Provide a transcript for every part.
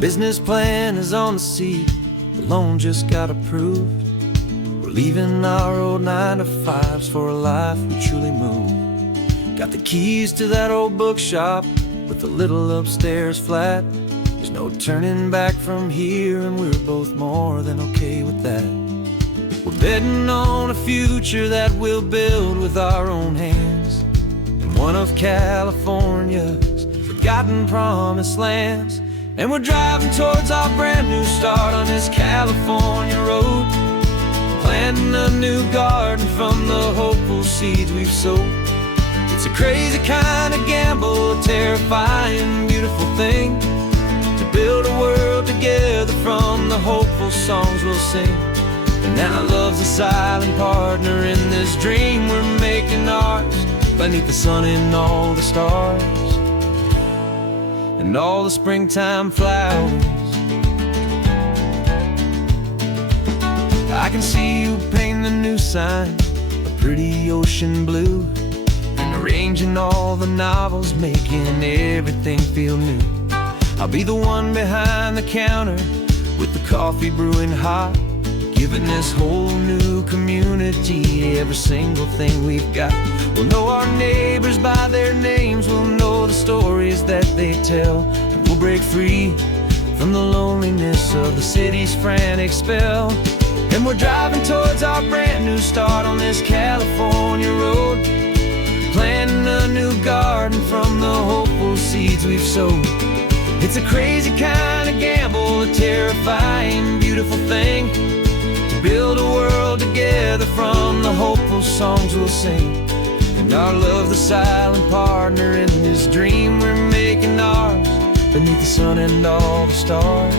business plan is on the seat, the loan just got approved. We're leaving our old 9-to-5s for a life we truly move. Got the keys to that old bookshop with the little upstairs flat. There's no turning back from here, and we're both more than okay with that. We're betting on a future that we'll build with our own hands in one of California's forgotten promised lands. And we're driving towards our brand new start on this California road, planting a new garden from the hopeful seeds we've sowed. It's a crazy kind of gamble, a terrifying, beautiful thing, to build a world together from the hopeful songs we'll sing. And now love's a silent partner in this dream we're making ours, beneath the sun and all the stars and all the springtime flowers. I can see you painting the new sign a pretty ocean blue, and arranging all the novels, making everything feel new. I'll be the one behind the counter with the coffee brewing hot, giving this whole new community every single thing we've got. We'll know our neighbors by their names, we'll know the stories that they tell, and we'll break free from the loneliness of the city's frantic spell. And we're driving towards our brand new start on this California road, planting a new garden from the hopeful seeds we've sowed. It's a crazy kind of gamble, a terrifying, beautiful thing, to build a world together from the hopeful songs we'll sing. And our love's the silent partner in this dream we're making ours, beneath the sun and all the stars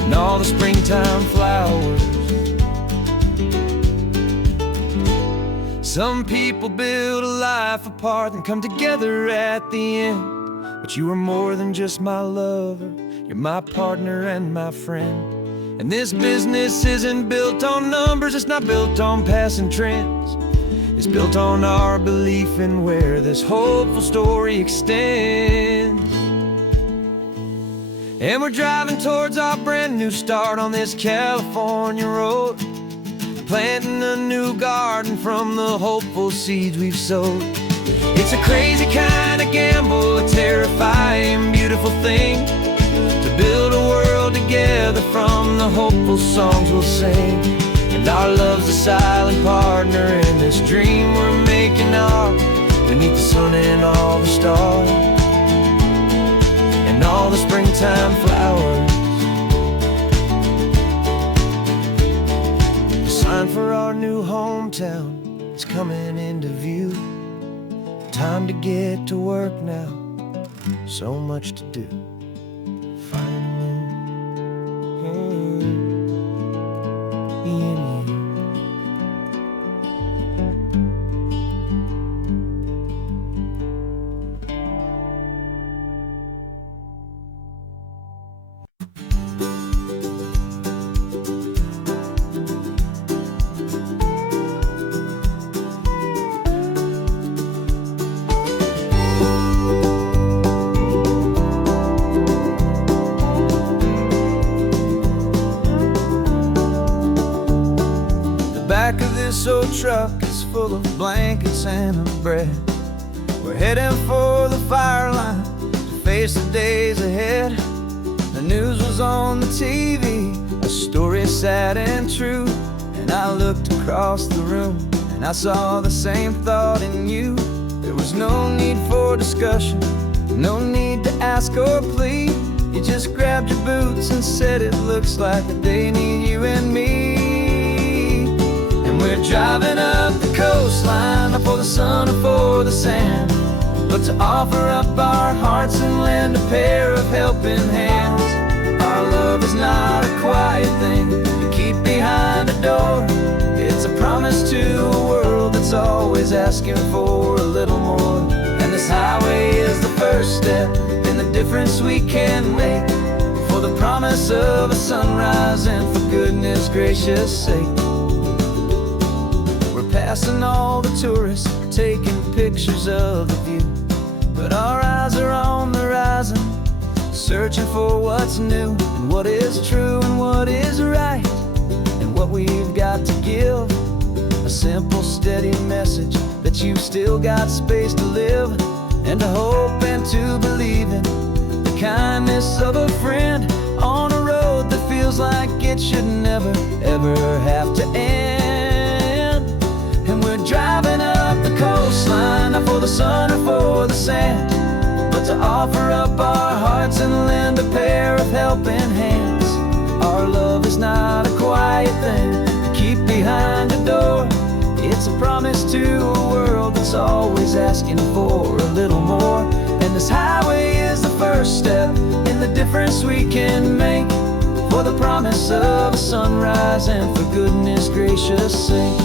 and all the springtime flowers. Some people build a life apart and come together at the end, but you are more than just my lover, you're my partner and my friend. And this business isn't built on numbers, it's not built on passing trends. It's built on our belief in where this hopeful story extends. And we're driving towards our brand new start on this California road, planting a new garden from the hopeful seeds we've sowed. It's a crazy kind of gamble, a terrifying, beautiful thing, to build a world together from the hopeful songs we'll sing. And our love's a silent partner in this dream we're making ours, beneath the sun and all the stars and all the springtime flowers. The sign for our new hometown is coming into view. Time to get to work now, so much to do. Back of this old truck is full of blankets and a bread. We're heading for the fire line to face the days ahead. The news was on the TV, a story sad and true, and I looked across the room and I saw the same thought in you. There was no need for discussion, no need to ask or plead. You just grabbed your boots and said it looks like the day need you and me. We're driving up the coastline, not for the sun or for the sand, but to offer up our hearts and lend a pair of helping hands. Our love is not a quiet thing you keep behind a door. It's a promise to a world that's always asking for a little more. And this highway is the first step in the difference we can make, for the promise of a sunrise and for goodness gracious sake. Passing all the tourists, taking pictures of the view, but our eyes are on the horizon, searching for what's new, and what is true, and what is right, and what we've got to give. A simple, steady message that you've still got space to live, and to hope and to believe in the kindness of a friend on a road that feels like it should never, ever have to end. And we're driving up the coastline, not for the sun or for the sand, but to offer up our hearts and lend a pair of helping hands. Our love is not a quiet thing to keep behind a door. It's a promise to a world that's always asking for a little more. And this highway is the first step in the difference we can make, for the promise of a sunrise and for goodness gracious sake.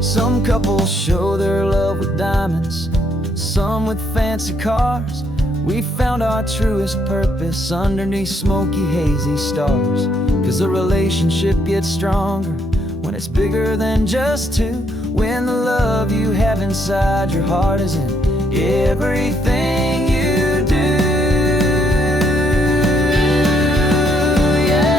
Some couples show their love with diamonds, some with fancy cars. We found our truest purpose underneath smoky, hazy stars. 'Cause a relationship gets stronger when it's bigger than just two, when the love you have inside your heart is in everything you do. Yeah.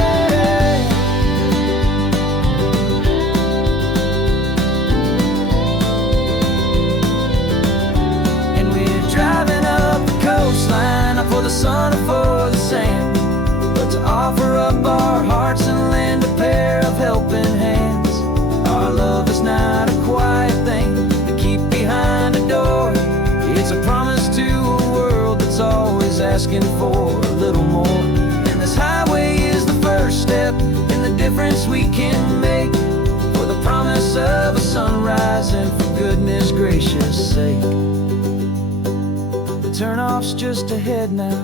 And we're driving up the coastline, not for the sun or for the sand, but to offer up our hearts and lend a pair of helping hands. Our love is not a quiet thing to keep behind a door. It's a promise to a world that's always asking for a little more. And this highway is the first step in the difference we can make, for the promise of a sunrise and for goodness gracious sake. The turnoff's just ahead now,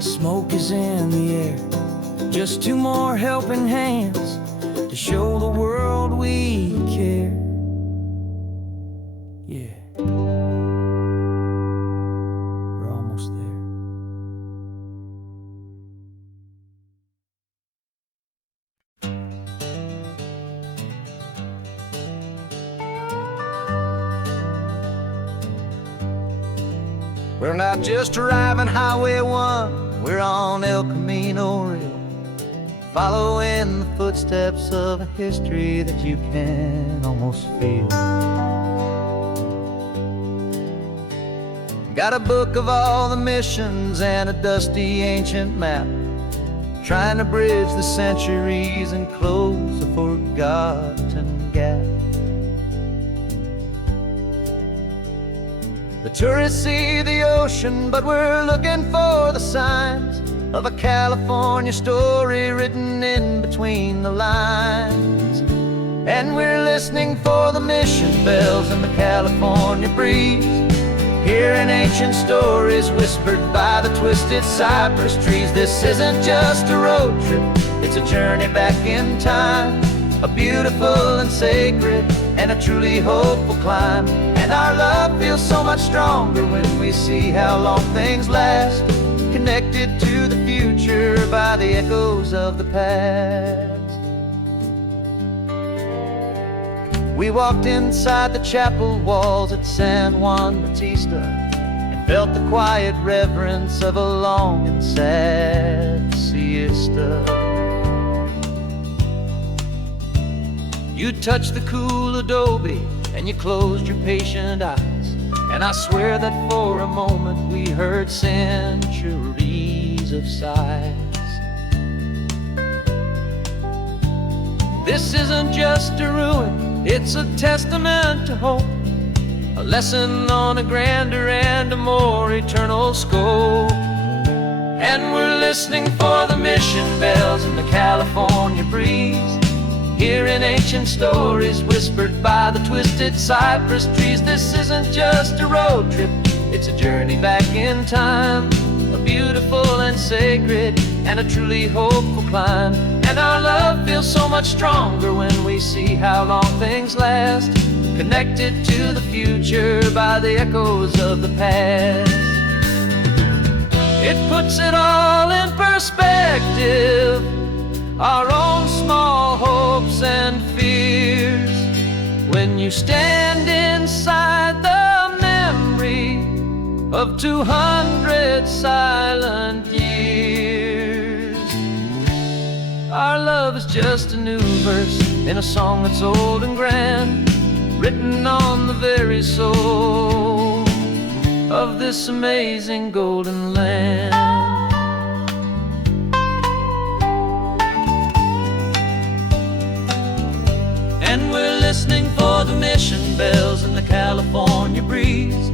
smoke is in the air. Just two more helping hands to show the world we care. Yeah. We're almost there. We're not just driving Highway 1, we're on El Camino Real, following the footsteps of a history that you can almost feel. Got a book of all the missions and a dusty ancient map, trying to bridge the centuries and close a forgotten gap. The tourists see the ocean, but we're looking for the signs of a California story written in between the lines. And we're listening for the mission bells in the California breeze, hearing ancient stories whispered by the twisted cypress trees. This isn't just a road trip, it's a journey back in time, a beautiful and sacred and a truly hopeful climb. And our love feels so much stronger when we see how long things last, connected to the future by the echoes of the past. We walked inside the chapel walls at San Juan Bautista and felt the quiet reverence of a long and sad siesta. You touched the cool adobe and you closed your patient eyes, and I swear that for a moment we heard centuries of sighs. This isn't just a ruin, it's a testament to hope, a lesson on a grander and a more eternal scope. And we're listening for the mission bells in the California breeze, hearing ancient stories whispered by the twisted cypress trees. This isn't just a road trip, it's a journey back in time, a beautiful and sacred and a truly hopeful climb. And our love feels so much stronger when we see how long things last, connected to the future by the echoes of the past. It puts it all in perspective, our own small hopes and fears, when you stand inside the memory of 200 silent years. Our love is just a new verse in a song that's old and grand, written on the very soul of this amazing golden land. And we're listening for the mission bells in the California breeze,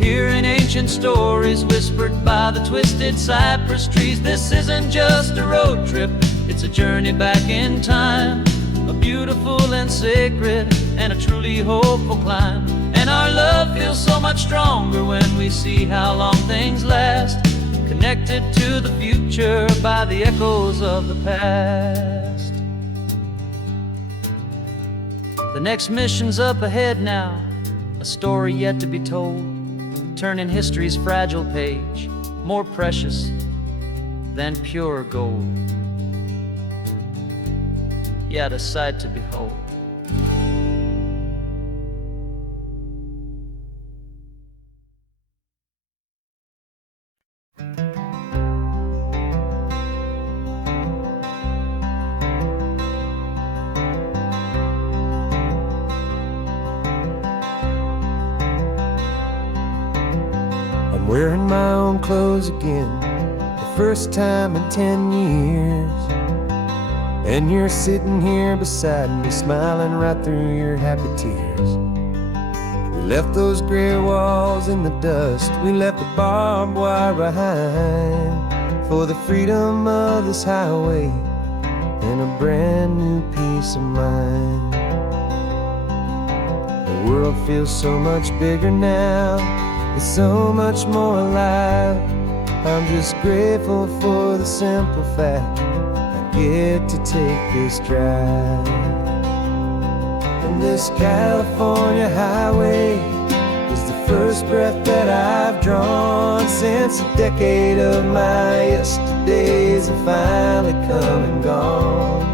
hearing ancient stories whispered by the twisted cypress trees. This isn't just a road trip, it's a journey back in time, a beautiful and sacred and a truly hopeful climb. And our love feels so much stronger when we see how long things last, connected to the future by the echoes of the past. The next mission's up ahead now, a story yet to be told, turning history's fragile page more precious than pure gold. Yet a sight to behold. I'm wearing my own clothes again, the first time in 10 years. And you're sitting here beside me, smiling right through your happy tears. We left those gray walls in the dust, we left the barbed wire behind, for the freedom of this highway and a brand new peace of mind. The world feels so much bigger now, it's so much more alive. I'm just grateful for the simple fact I get to take this drive. And this California highway is the first breath that I've drawn since a decade of my yesterdays have finally come and gone.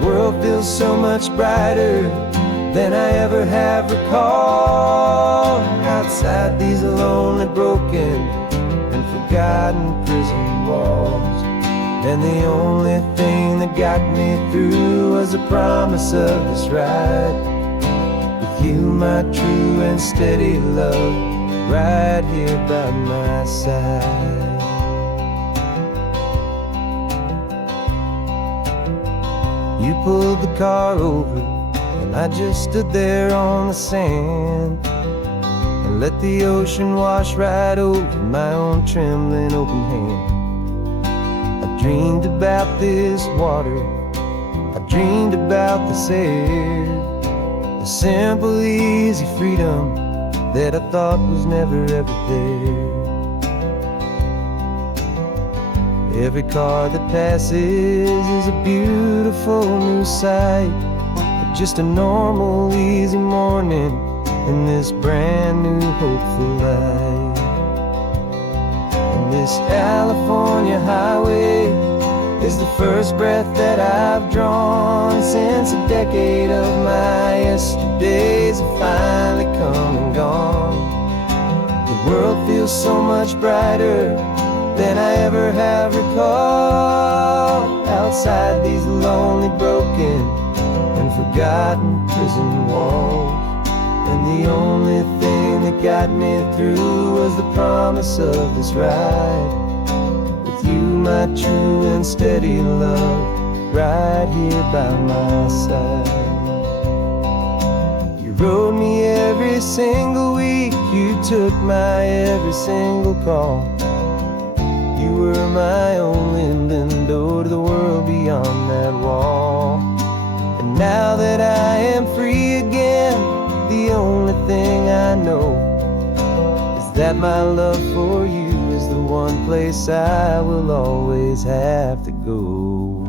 The world feels so much brighter than I ever have recalled. Outside these lonely, broken, and forgotten prison walls, and the only thing that got me through was the promise of this ride with you, my true and steady love, right here by my side. You pulled the car over and I just stood there on the sand and let the ocean wash right over my own trembling open hand. I dreamed about this water, I dreamed about this air, the simple easy freedom that I thought was never ever there. Every car that passes is a beautiful new sight, just a normal easy morning in this brand new hopeful life. And this California highway is the first breath that I've drawn since a decade of my yesterdays have finally come and gone. The world feels so much brighter than I ever have recalled. Outside these lonely, broken, and forgotten prison walls, and the only thing that got me through was the promise of this ride with you, my true and steady love, right here by my side. You rode me every single week, you took my every single call. You were my only window to the world beyond that wall. And now that I am free again, the only thing I know is that my love for you is the one place I will always have to go.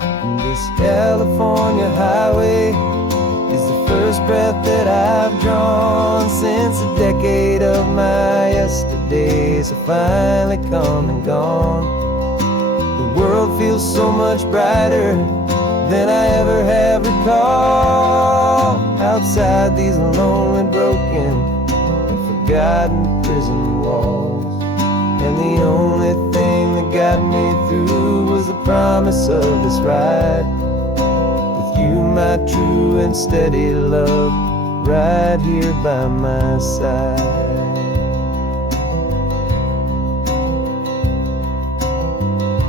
And this California highway is the first breath that I've drawn since a decade of my yesterdays have finally come and gone. The world feels so much brighter than I ever have recalled. Outside these lonely, broken, and forgotten prison walls, and the only thing that got me through was the promise of this ride. With you, my true and steady love, right here by my side.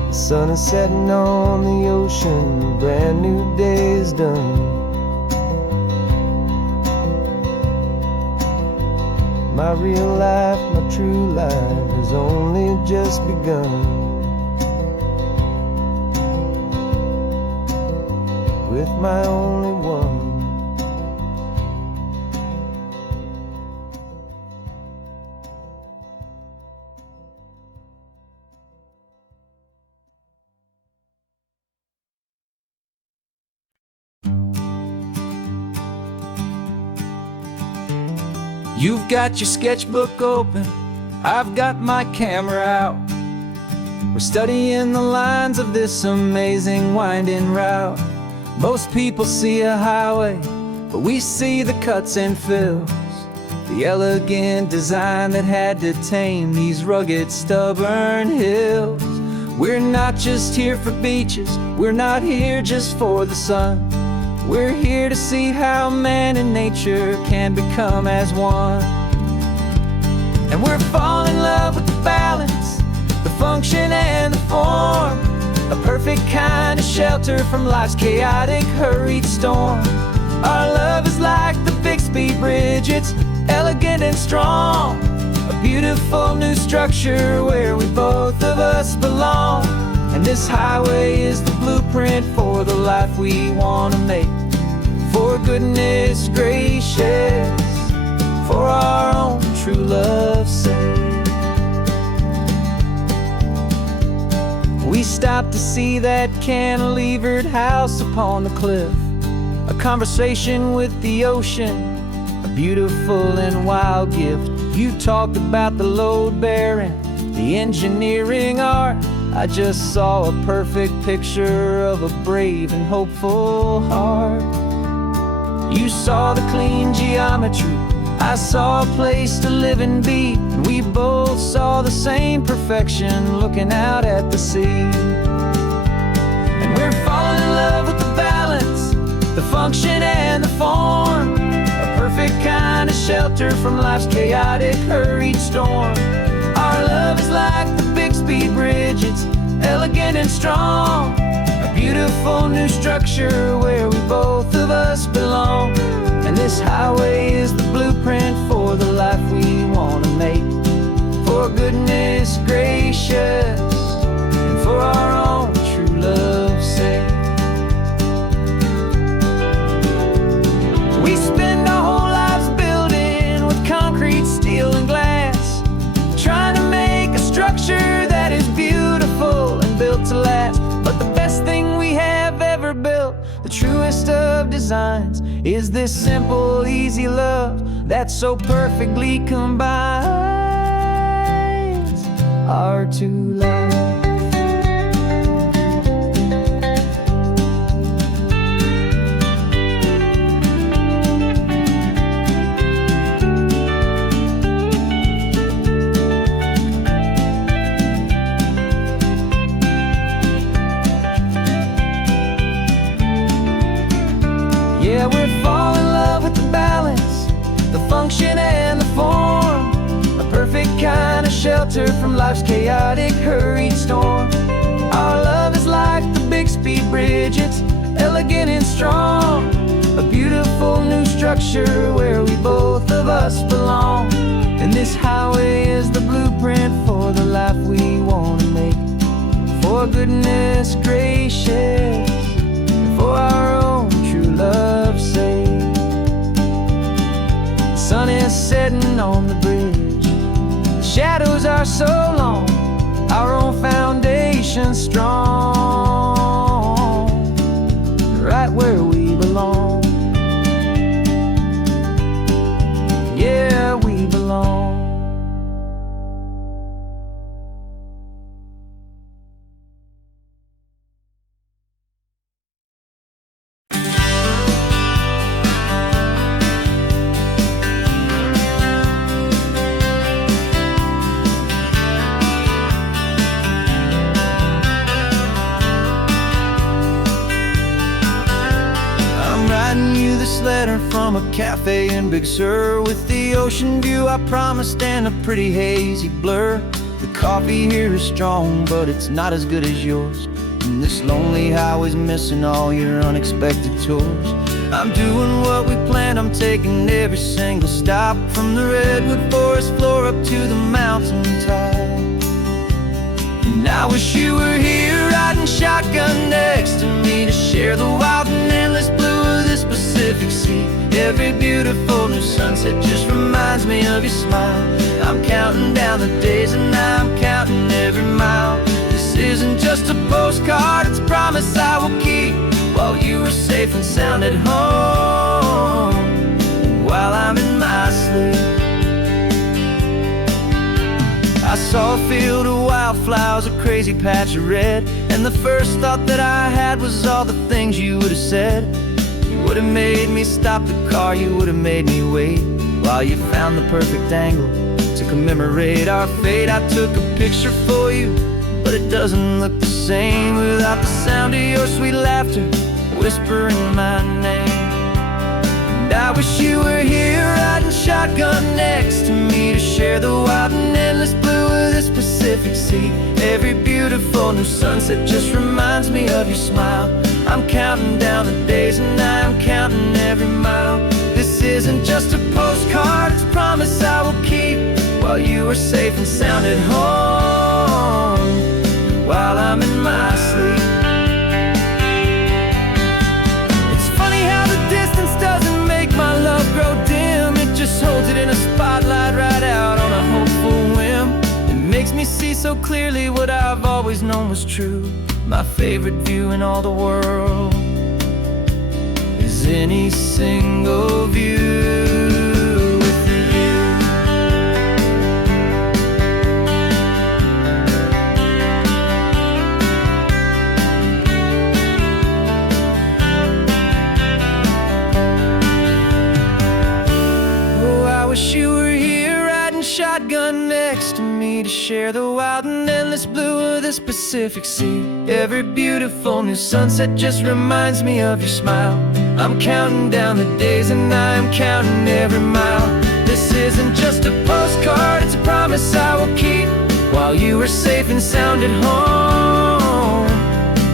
The sun is setting on the ocean, a brand new day is done. My real life, my true life has only just begun. With my only one. You've got your sketchbook open, I've got my camera out. We're studying the lines of this amazing winding route. Most people see a highway, but we see the cuts and fills, the elegant design that had to tame these rugged, stubborn hills. We're not just here for beaches, we're not here just for the sun. We're here to see how man and nature can become as one. And we're falling in love with the balance, the function and the form, a perfect kind of shelter from life's chaotic, hurried storm. Our love is like the Bixby Bridge, it's elegant and strong, a beautiful new structure where we both of us belong. And this highway is the blueprint for the life we want to make. For goodness gracious, for our own true love's sake. We stopped to see that cantilevered house upon the cliff, a conversation with the ocean, a beautiful and wild gift. You talked about the load bearing, the engineering art. I just saw a perfect picture of a brave and hopeful heart. You saw the clean geometry, I saw a place to live and be, and we both saw the same perfection looking out at the sea. And we're falling in love with the balance, the function and the form, a perfect kind of shelter from life's chaotic, hurried storm. Our love is like the Bixby Bridge, it's elegant and strong, a beautiful new structure where we both of us belong. And this highway is the blueprint for the life we want to make. For goodness gracious, and for our own true love's sake. We spend our whole lives building with concrete, steel and glass, trying to make a structure that is beautiful and built to last. But the best thing we have ever built, the truest of designs, is this simple, easy love that so perfectly combines our two lives. Yeah, we're falling in love with the balance, the function and the form, a perfect kind of shelter from life's chaotic, hurried storm. Our love is like the Bixby Bridge, it's elegant and strong, a beautiful new structure where we both of us belong. And this highway is the blueprint for the life we want to make. For goodness gracious, for our own true love's sake. The sun is setting on the bridge, the shadows are so long, our own foundation strong, right where we belong. Yeah, we belong. this letter from a cafe in Big Sur, with the ocean view I promised and a pretty hazy blur. The coffee here is strong, but it's not as good as yours, and this lonely highway's missing all your unexpected tours. I'm doing what we planned, I'm taking every single stop, from the redwood forest floor up to the mountain top. And I wish you were here riding shotgun next to me, to share the wild and endless blue of this Pacific Sea. Every beautiful new sunset just reminds me of your smile. I'm counting down the days and I'm counting every mile. This isn't just a postcard, it's a promise I will keep, while you are safe and sound at home, while I'm in my sleep. I saw a field of wildflowers, a crazy patch of red, and the first thought that I had was all the things you would have said. You would have made me stop the car, you would have made me wait, while you found the perfect angle to commemorate our fate. I took a picture for you, but it doesn't look the same without the sound of your sweet laughter whispering my name. And I wish you were here riding shotgun next to me, to share the wild and endless blue of this Pacific Sea. Every beautiful new sunset just reminds me of your smile. I'm counting down the days and I'm counting every mile. This isn't just a postcard, it's a promise I will keep, while you are safe and sound at home, while I'm in my sleep. It's funny how the distance doesn't make my love grow dim, it just holds it in a spotlight right out on a hopeful whim. It makes me see so clearly what I've always known was true. My favorite view in all the world is any single view with you. Oh, I wish you were here riding shotgun next to me, to share the wild and endless blue of this Pacific Sea. Every beautiful new sunset just reminds me of your smile. I'm counting down the days and I'm counting every mile. This isn't just a postcard, it's a promise I will keep, while you are safe and sound at home,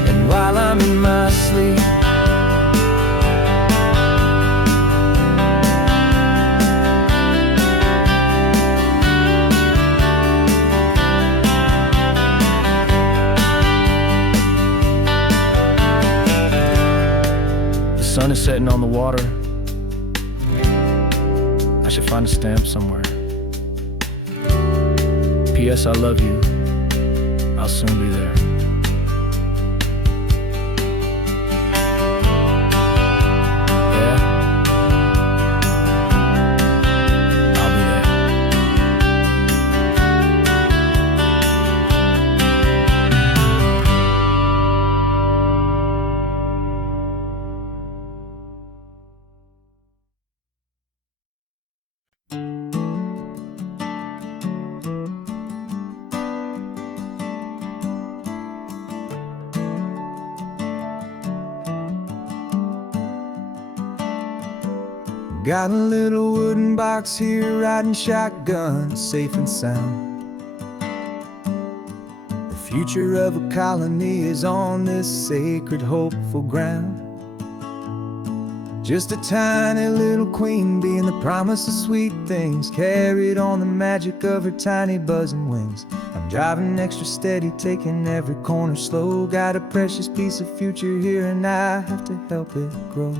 and while I'm in my sleep. The sun is setting on the water. I should find a stamp somewhere. P.S. I love you. I'll soon be there. Yeah? I'll be there. Got a little wooden box here, riding shotgun, safe and sound. The future of a colony is on this sacred, hopeful ground. Just a tiny little queen bee, and the promise of sweet things, carried on the magic of her tiny buzzing wings. I'm driving extra steady, taking every corner slow. Got a precious piece of future here, and I have to help it grow.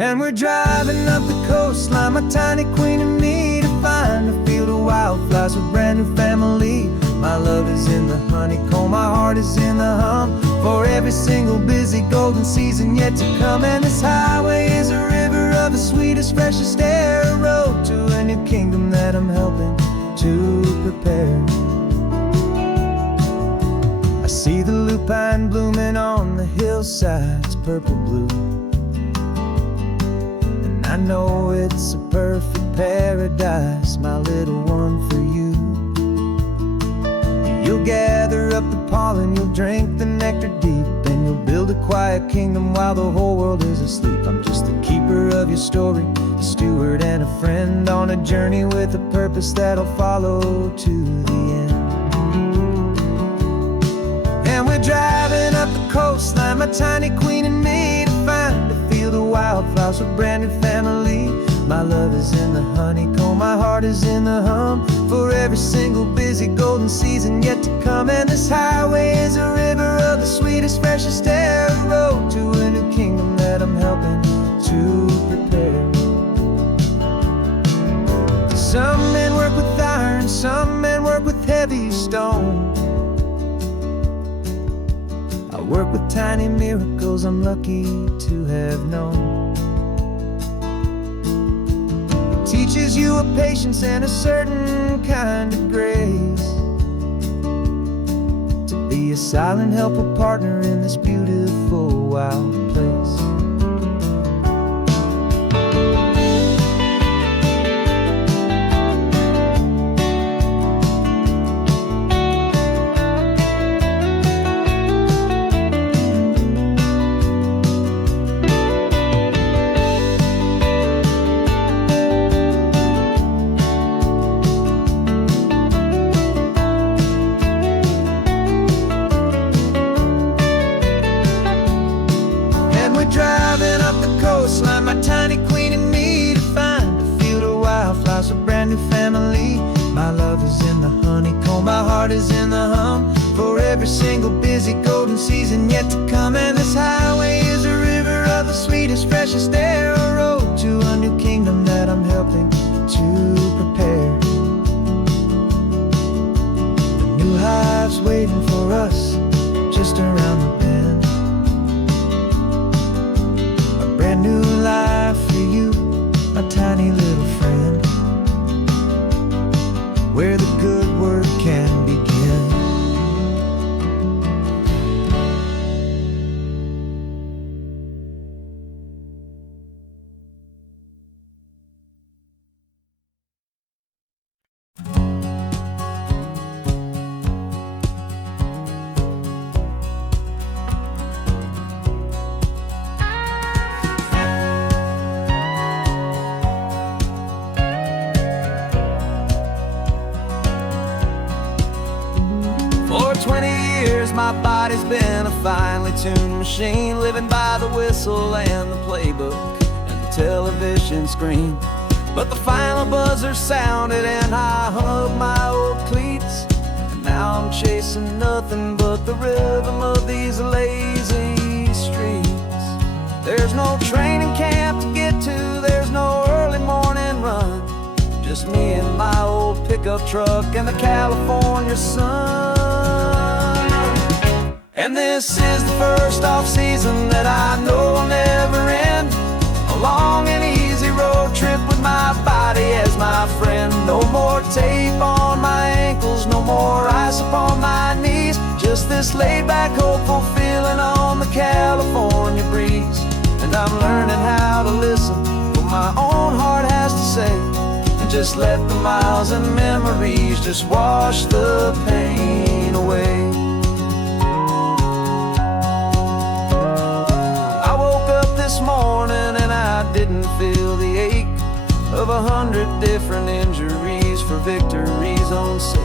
And we're driving up the coastline, my tiny queen and me, to find a field of wildflowers with brand new family. My love is in the honeycomb, my heart is in the hum, for every single busy golden season yet to come. And this highway is a river of the sweetest, freshest air, a road to a new kingdom that I'm helping to prepare. I see the lupine blooming on the hillsides, purple blue, I know it's a perfect paradise, my little one, for you. You'll gather up the pollen, you'll drink the nectar deep, and you'll build a quiet kingdom while the whole world is asleep. I'm just the keeper of your story, a steward and a friend, on a journey with a purpose that'll follow to the end. And we're driving up the coastline, my tiny queen and me, to find a field of wildflowers, a brand new family. My love is in the honeycomb, my heart is in the hum, for every single busy golden season yet to come. And this highway is a river of the sweetest, freshest air, a road to a new kingdom that I'm helping to prepare. Some men work with iron, some men work with heavy stone. I work with tiny miracles I'm lucky to have known. Teaches you a patience and a certain kind of grace, to be a silent helper partner in this beautiful wild place. Driving up the coastline, my tiny queen and me, to find a field of wildflowers, a brand new family. My love is in the honeycomb, my heart is in the hum, for every single busy golden season yet to come. And this highway is a river of the sweetest, freshest air, a road to a new kingdom that I'm helping to prepare. The new hive's waiting for us just around the bend. Brand new life for you, my tiny little friend, where the good work can begin. For 20 years my body's been a finely tuned machine, living by the whistle and the playbook and the television screen. But the final buzzer sounded and I hung up my old cleats, and now I'm chasing nothing but the rhythm of these lazy streets. There's no training camp to get to, there's no early morning run, just me and my old pickup truck and the California sun. And this is the first off-season that I know will never end, a long and easy road trip with my body as my friend. No more tape on my ankles, no more ice upon my knees, just this laid-back, hopeful feeling on the California breeze. And I'm learning how to listen what my own heart has to say, and just let the miles and memories just wash the pain away. I woke up this morning and I didn't feel the ache of 100 different injuries for victory's own sake.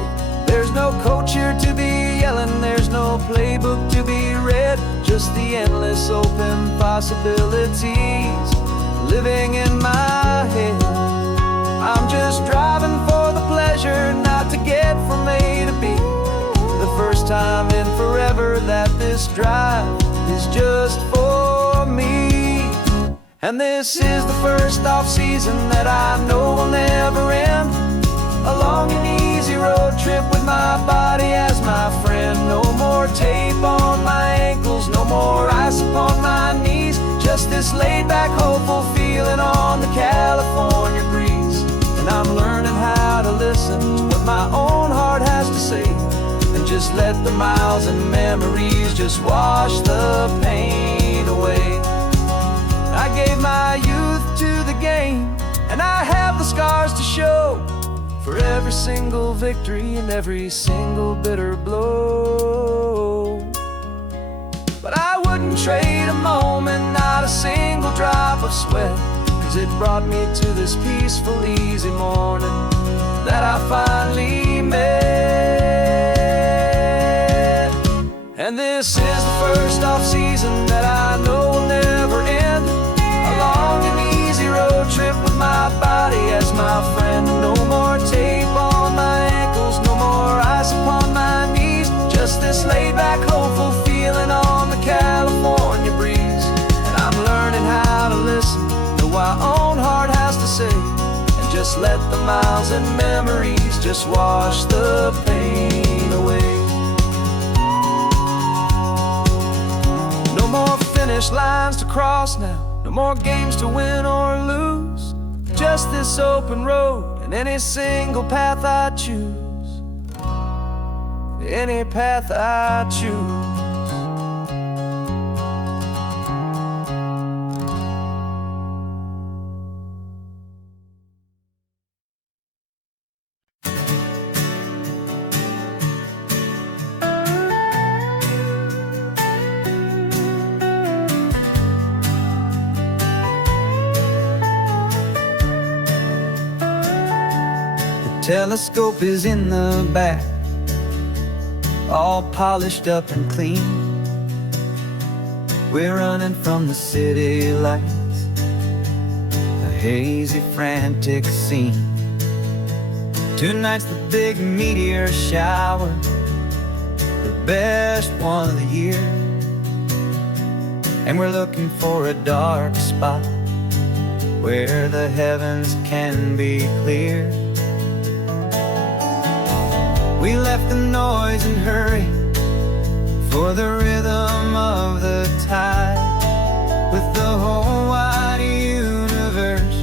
There's no coach here to be yelling, there's no playbook to be read, just the endless open possibilities living in my head. I'm just driving for the pleasure, not to get from A to B. The first time in forever that this drive is just for me. And this is the first off-season that I know will never end, a long and easy road trip with my body as my friend. No more tape on my ankles, no more ice upon my knees, just this laid-back, hopeful feeling on the California breeze. And I'm learning how to listen to what my own heart has to say, and just let the miles and memories just wash the pain away. I gave my youth to the game, and I have the scars to show for every single victory and every single bitter blow. But I wouldn't wouldn't trade a moment, not a single drop of sweat, 'cause it brought me to this peaceful, easy morning that I finally met. And this is the first off-season that I know will never end. A long and easy road trip with my body as my friend. No more tape on my ankles, no more ice upon my knees. Just this laid-back, hopeful feeling on the California breeze. And I'm learning how to listen to what my own heart has to say, and just let the miles and memories just wash the pain away. No more finish lines to cross now, no more games to win or lose. Just this open road and any single path I choose. Any path I choose. Telescope is in the back, all polished up and clean. We're running from the city lights, a hazy, frantic scene. Tonight's the big meteor shower, the best one of the year. And we're looking for a dark spot where the heavens can be clear. We left the noise and hurry for the rhythm of the tide, with the whole wide universe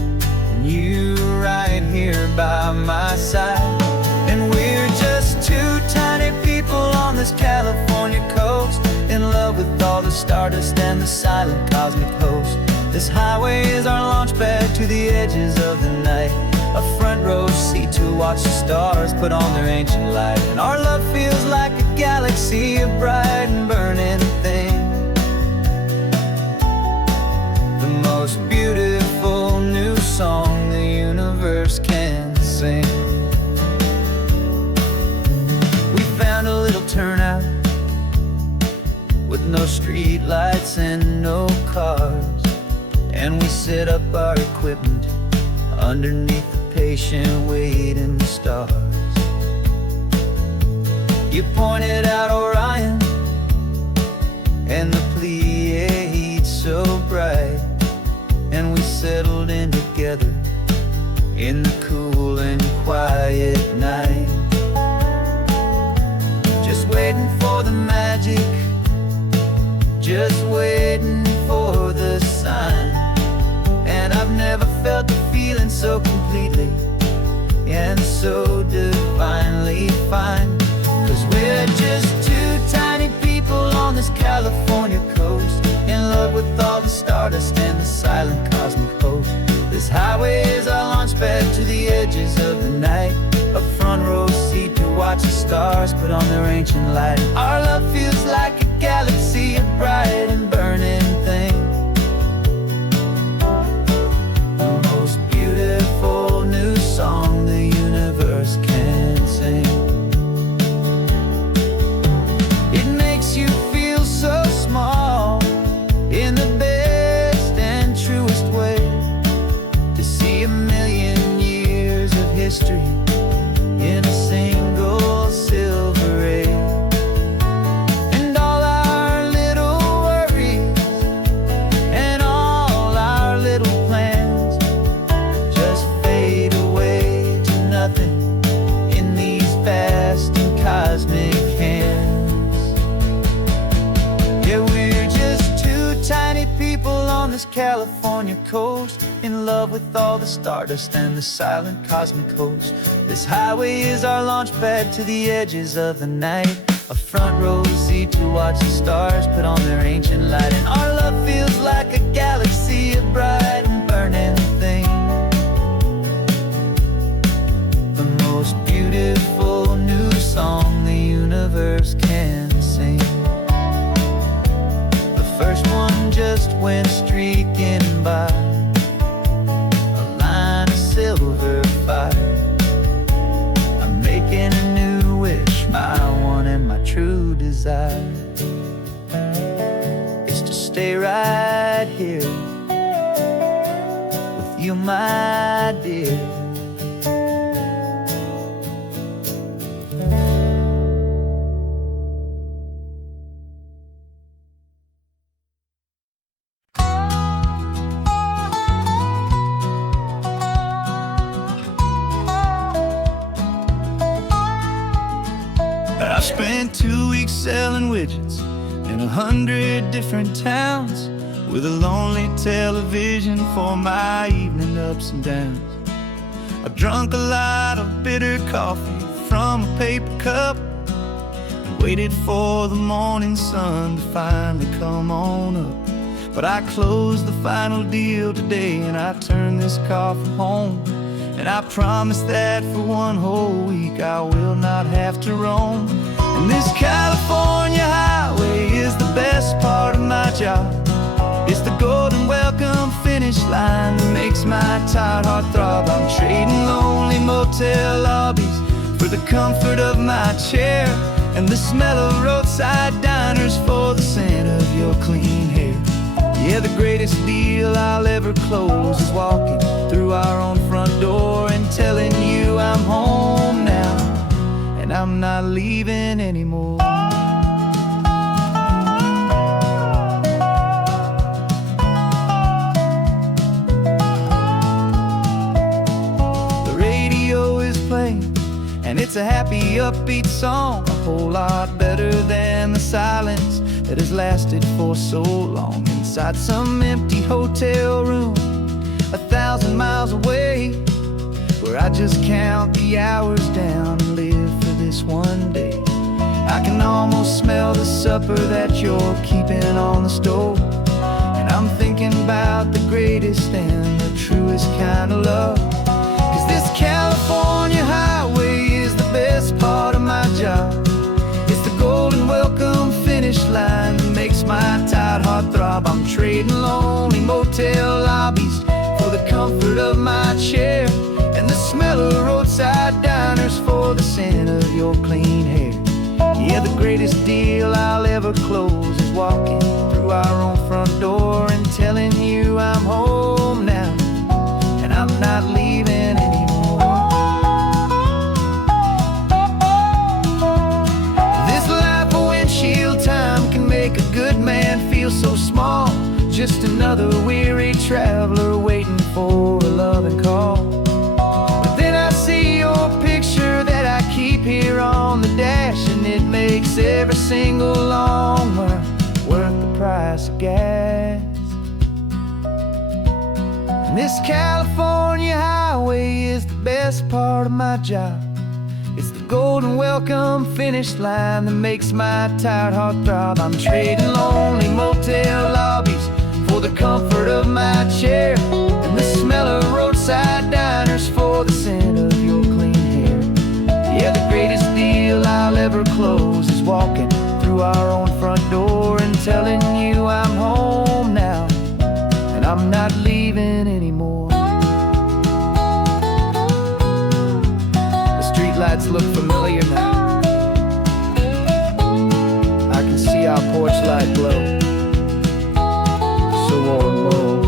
and you right here by my side. And we're just two tiny people on this California coast, in love with all the stardust and the silent cosmic host. This highway is our launch pad to the edges of the night, a front row seat to watch the stars put on their ancient light. And our love feels like a galaxy, a bright and burning thing, the most beautiful new song the universe can sing. We found a little turnout with no street lights and no cars, and we set up our equipment underneath the patient waiting stars. You pointed out Orion and the Pleiades so bright, and we settled in together in the cool and quiet night, just waiting for the magic, just waiting for the sign. And I've never felt the feeling so completely and so divinely fine, 'cause we're just two tiny people on this California coast, in love with all the stardust and the silent cosmic host. This highway is our launch pad to the edges of the night, a front row seat to watch the stars put on their ancient light. Our love feels like a galaxy, a bright and burning thing, the most beautiful new song the universe can sing. It makes you feel so small in the best and truest way, to see a million years of history in a single silver ray. And all our little worries and all our little plans just fade away to nothing in these vast and cosmic hands. Yeah, we're just two tiny people on this California coast, in love with all the stardust and the silent cosmic host. This highway is our launch pad to the edges of the night, a front row seat to watch the stars put on their ancient light. And our love feels like a galaxy, a bright and burning thing, the most beautiful new song the universe can sing, the first one just went streaking by, a line of silver fire. I'm making a new wish, my one and my true desire is to stay right here with you, my dear. I spent 2 weeks selling widgets in 100 different towns, with a lonely television for my evening ups and downs. I drank a lot of bitter coffee from a paper cup and waited for the morning sun to finally come on up. But I closed the final deal today and I turned this coffee home. And I promise that for one whole week I will not have to roam. And this California highway is the best part of my job. It's the golden welcome finish line that makes my tired heart throb. I'm trading lonely motel lobbies for the comfort of my chair, and the smell of roadside diners for the scent of your clean hair. Yeah, the greatest deal I'll ever close is walking through our own front door and telling you I'm home now, and I'm not leaving anymore. The radio is playing, and it's a happy, upbeat song, a whole lot better than the silence that has lasted for so long. Inside some empty hotel room 1,000 miles away, where I just count the hours down and live for this one day. I can almost smell the supper that you're keeping on the stove, and I'm thinking about the greatest and the truest kind of love. 'Cause this California highway is the best part of my job. It's the golden welcome finish line that makes my tired heart throb. I'm trading lonely motel lobbies for the comfort of my chair, and the smell of roadside diners for the scent of your clean hair. Yeah, the greatest deal I'll ever close is walking through our own front door and telling you I'm home now, and I'm not leaving anymore. This life of windshield time can make a good man feel so small, just another weary traveler waiting for a loving call. But then I see your picture that I keep here on the dash, and it makes every single long mile worth the price of gas. And this California highway is the best part of my job. It's the golden welcome finish line that makes my tired heart throb. I'm trading lonely motel lobbies for the comfort of my chair, and the smell of roadside diners for the scent of your clean hair. Yeah, the greatest deal I'll ever close is walking through our own front door and telling you I'm home now, and I'm not leaving anymore. The streetlights look familiar now. I can see our porch light glow, so warm, warm.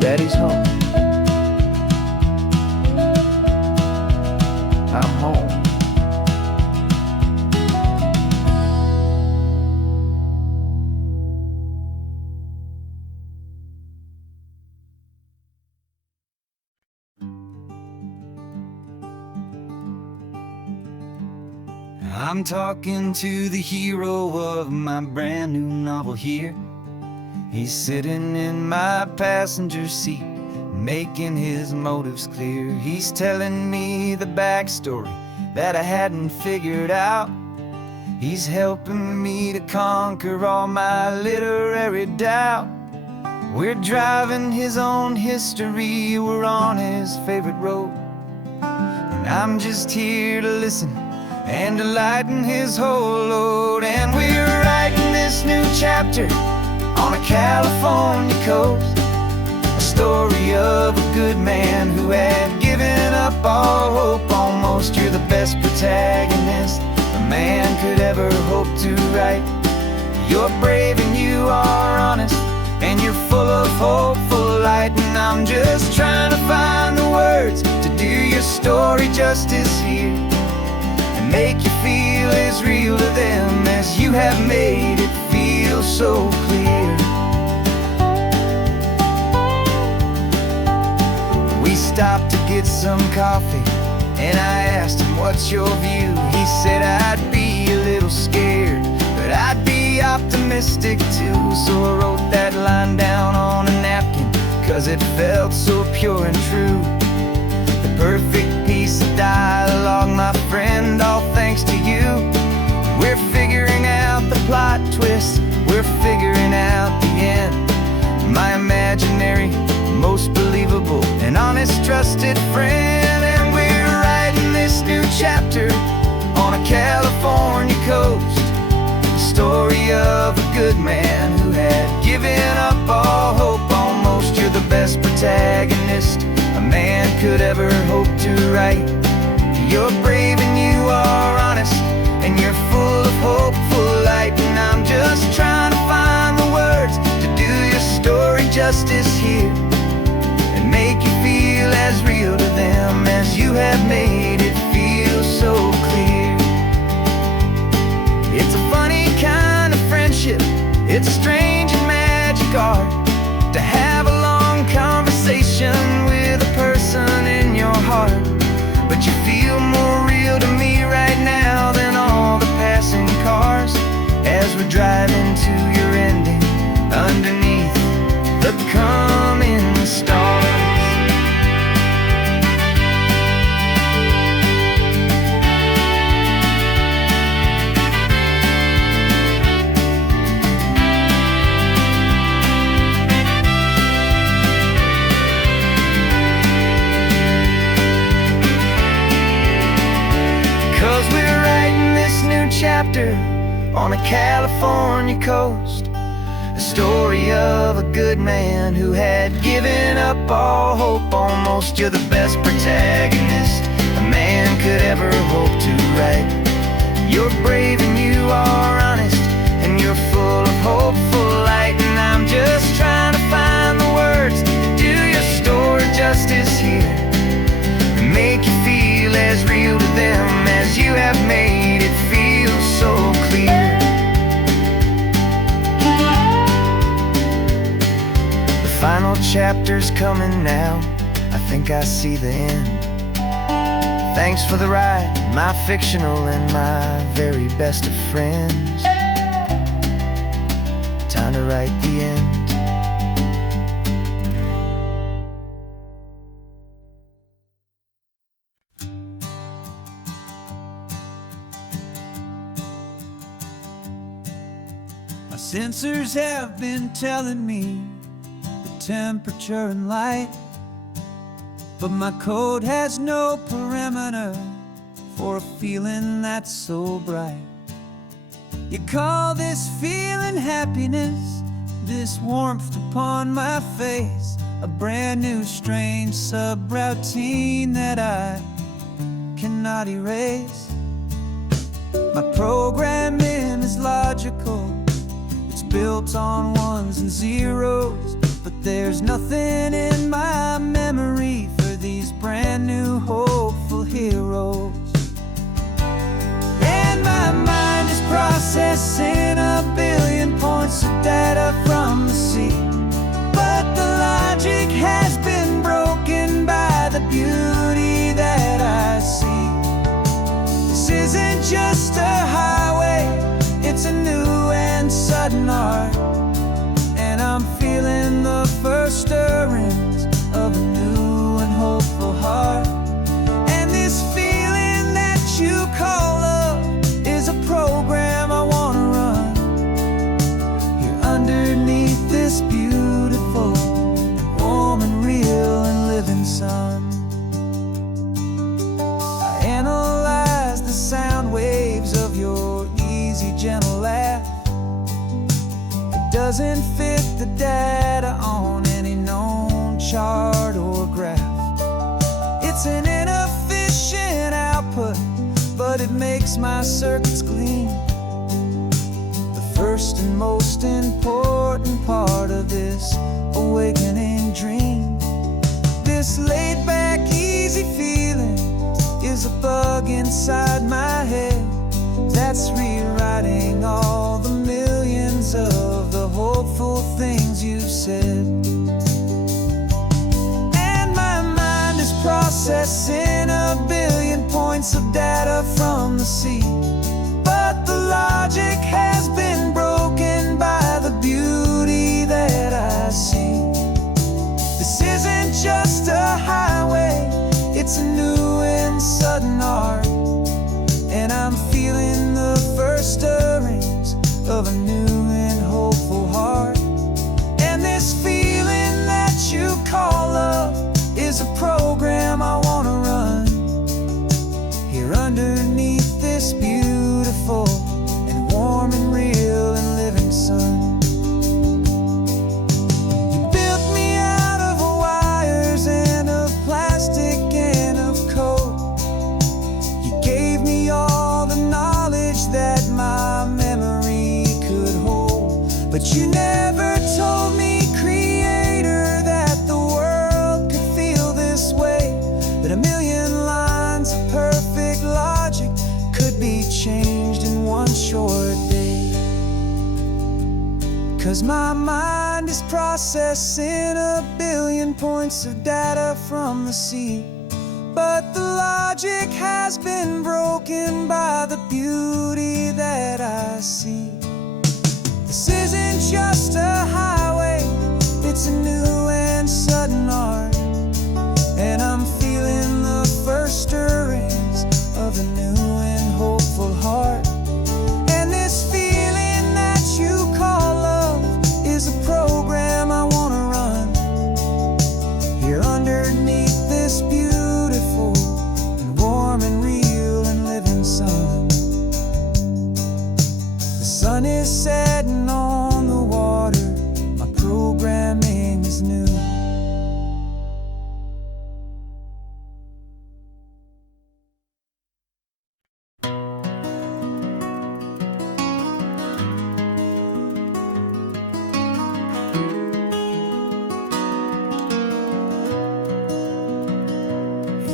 Daddy's home. I'm home. I'm talking to the hero of my brand new novel here. He's sitting in my passenger seat, making his motives clear. He's telling me the backstory that I hadn't figured out. He's helping me to conquer all my literary doubt. We're driving his own history, we're on his favorite road, and I'm just here to listen and to lighten his whole load. And we're writing this new chapter on a California coast, a story of a good man who had given up all hope almost. You're the best protagonist a man could ever hope to write. You're brave and you are honest, and you're full of hopeful light. And I'm just trying to find the words to do your story justice here, and make you feel as real to them as you have made it feel so clear. We stopped to get some coffee, and I asked him, what's your view? He said, I'd be a little scared, but I'd be optimistic too. So I wrote that line down on a napkin, 'cause it felt so pure and true. The perfect piece of dialogue, my friend, all thanks to you. We're figuring out the plot twist, we're figuring out the end. My imaginary, most believable and honest trusted friend. And we're writing this new chapter on a California coast, the story of a good man who had given up all hope almost. You're the best protagonist a man could ever hope to write. You're brave and you are honest, and you're full of hopeful light. And I'm just trying to find the words to do your story justice here, and make you feel as real to them as you have made it feel so clear. It's a funny kind of friendship, it's strange and magic art to have a long conversation with a person in your heart. But you feel more real to me right now than all the passing cars, as we're driving to your ending underneath the coming stars. 'Cause we're writing this new chapter on a California coast, a story of a good man who had given up all hope almost. You're the best protagonist a man could ever hope to write. You're brave and you are honest, and you're full of hopeful light. And I'm just trying to find the words to do your story justice here, and make you feel as real to them as you have made it feel so clear. The final chapter's coming now, I think I see the end. Thanks for the ride, my fictional and my very best of friends. Time to write the end. My sensors have been telling me the temperature and light, but my code has no perimeter for a feeling that's so bright. You call this feeling happiness, this warmth upon my face, a brand new strange subroutine that I cannot erase. My programming is logical, it's built on ones and zeros, but there's nothing in my memory for these brand new hopeful heroes. And my mind is processing a billion points of data from the sea, but the logic has been broken by the beauty that I see. This isn't just a highway, it's a new and sudden art, and I'm feeling the first stirrings of a new and hopeful heart. And this feeling waves of your easy, gentle laugh. It doesn't fit the data on any known chart or graph. It's an inefficient output, but it makes my circuits gleam. The first and most important part of this awakening dream. This laid-back, easy feeling is a bug inside my head that's rewriting all the millions of the hopeful things you've said. And my mind is processing a billion points of data from the sea, but the logic has been broken by the beauty that I see. This isn't just a highway, it's a new and sudden art, and I'm feeling the first stirrings of a new and hopeful heart. And this feeling that you call love is a program I want to run here underneath this beautiful and warm and real and living sun. But you never told me, Creator, that the world could feel this way, that a million lines of perfect logic could be changed in one short day. 'Cause my mind is processing a billion points of data from the sea, but the logic has been broken by the beauty that I see. This isn't just a highway, it's a new and sudden art, and I'm feeling the first stirrings of a new and hopeful heart. And this feeling that you call love is a program I want to run here underneath this beautiful and warm and real and living sun. The sun is setting on the water, my programming is new.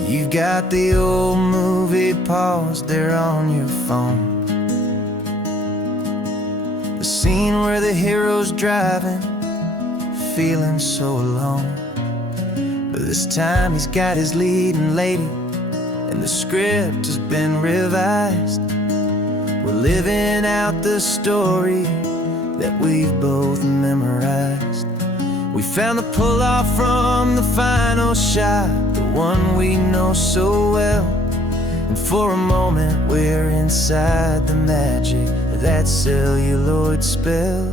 You've got the old movie paused there on your phone, the scene where the hero's driving, feeling so alone. But this time he's got his leading lady, and the script has been revised. We're living out the story that we've both memorized. We found the pull-off from the final shot, the one we know so well. And for a moment we're inside the magic of that celluloid spell.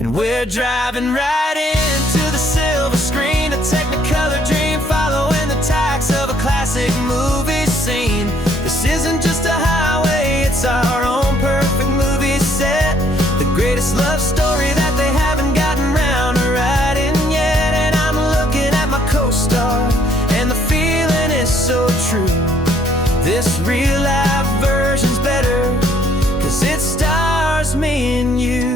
And we're driving right into the silver screen, a technicolor dream, following the tacks of a classic movie scene. This isn't just a highway, it's our own perfect movie set, the greatest love story that they haven't gotten round to writing yet. And I'm looking at my co-star, and the feeling is so true. This real life version's better, 'cause it stars me and you.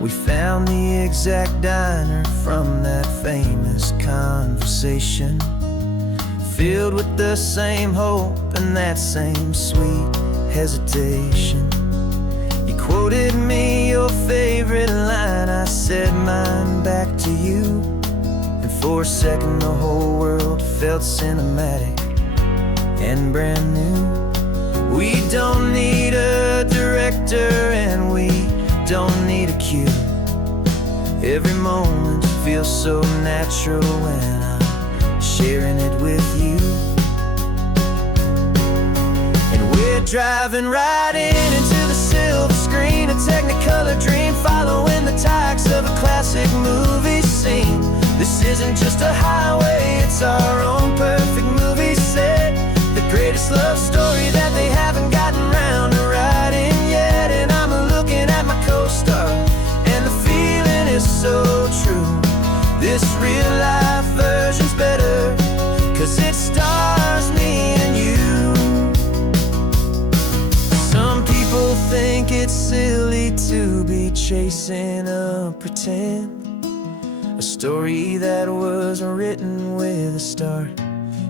We found the exact diner from that famous conversation, filled with the same hope and that same sweet hesitation. You quoted me your favorite line, I said mine back to you. And for a second the whole world felt cinematic and brand new. We don't need a director and we don't need a cue. Every moment feels so natural when I'm sharing it with you. And we're driving right into the silver screen, a technicolor dream, following the tacks of a classic movie scene. This isn't just a highway, it's our own perfect movie set, the greatest love story that they haven't gotten round to writing yet. And I'm looking at my co-star, and the feeling is so true. This real life version's better, 'cause it stars me and you. Some people think it's silly to be chasing a pretend, a story that was written with a start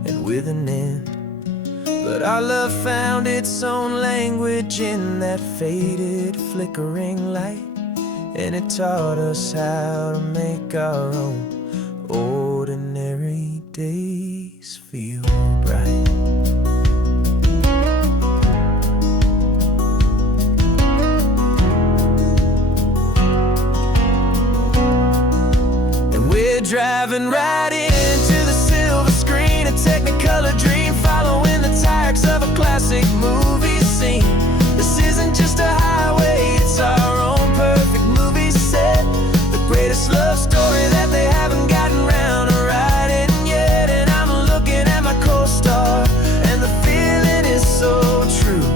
and with an end. But our love found its own language in that faded, flickering light, and it taught us how to make our own ordinary days feel bright. And we're driving right into the silver screen, a Technicolor dream, following the tracks of a classic movie scene. This isn't just a highway, it's our own perfect movie set, the greatest love story that they haven't gotten round to writing yet. And I'm looking at my co-star, and the feeling is so true.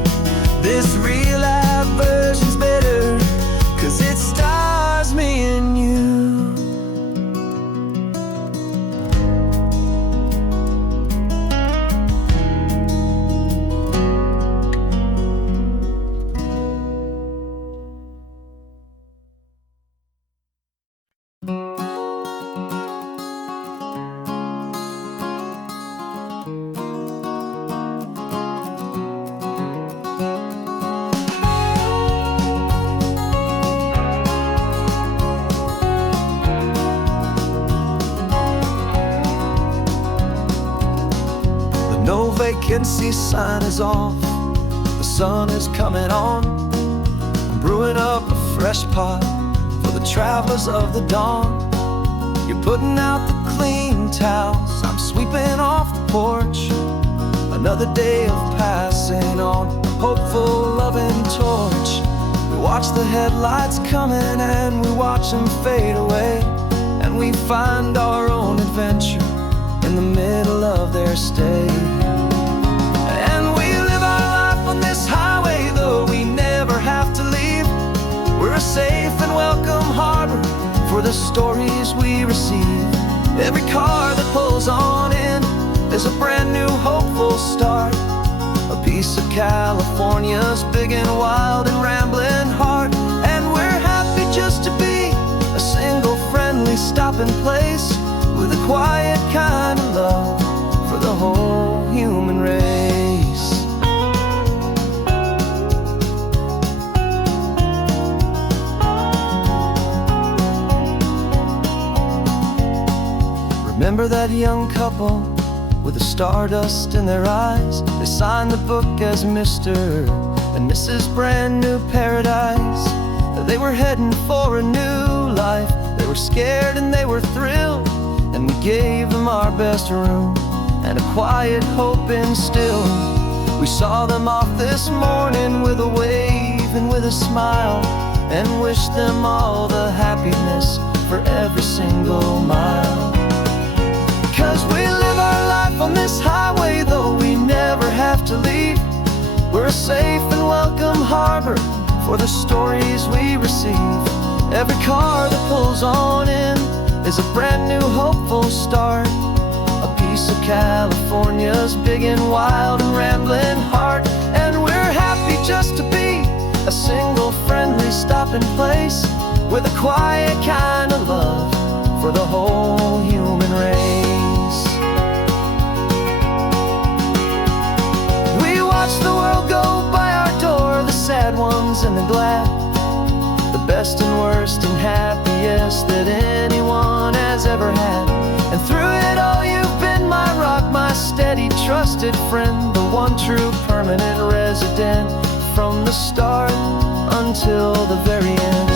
This real life version's better, 'cause it stars me and you. No vacancy sign is off, the sun is coming on. I'm brewing up a fresh pot for the travelers of the dawn. You're putting out the clean towels, I'm sweeping off the porch. Another day of passing on, a hopeful loving torch. We watch the headlights coming and we watch them fade away, and we find our own adventure in the middle of their stay. And we live our life on this highway, though we never have to leave. We're a safe and welcome harbor for the stories we receive. Every car that pulls on in is a brand new hopeful start, a piece of California's big and wild and rambling heart. And we're happy just to be a single friendly stopping place, with a quiet kind of love for the whole human race. Remember that young couple with the stardust in their eyes? They signed the book as Mr. and Mrs. Brand New Paradise. They were heading for a new life. They were scared and they were thrilled, and we gave them our best room and a quiet hope instilled. We saw them off this morning with a wave and with a smile, and wished them all the happiness for every single mile. 'Cause we live our life on this highway, though we never have to leave. We're a safe and welcome harbor for the stories we receive. Every car that pulls on in is a brand new hopeful start, a piece of California's big and wild and rambling heart. And we're happy just to be a single friendly stopping place, with a quiet kind of love for the whole human race. We watch the world go by our door, the sad ones and the glad, the best and worst and happiest that anyone has ever had. And through it all you've been my rock, my steady trusted friend, the one true permanent resident, from the start until the very end.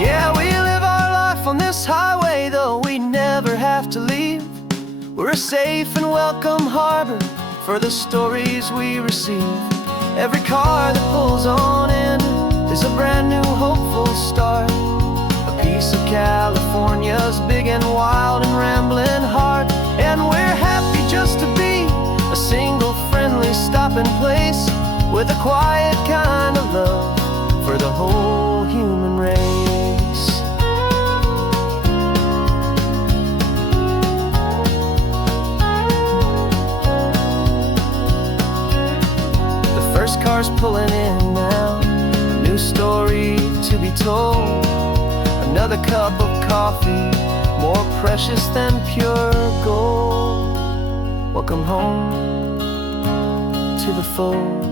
Yeah, we live our life on this highway, though we never have to leave. We're a safe and welcome harbor for the stories we receive. Every car that pulls on in is a brand new hopeful start, piece of California's big and wild and rambling heart. And we're happy just to be a single friendly stopping place with a quiet kind of love for the whole human race. The first car's pulling in now, a new story to be told. Another cup of coffee, more precious than pure gold. Welcome home to the fold.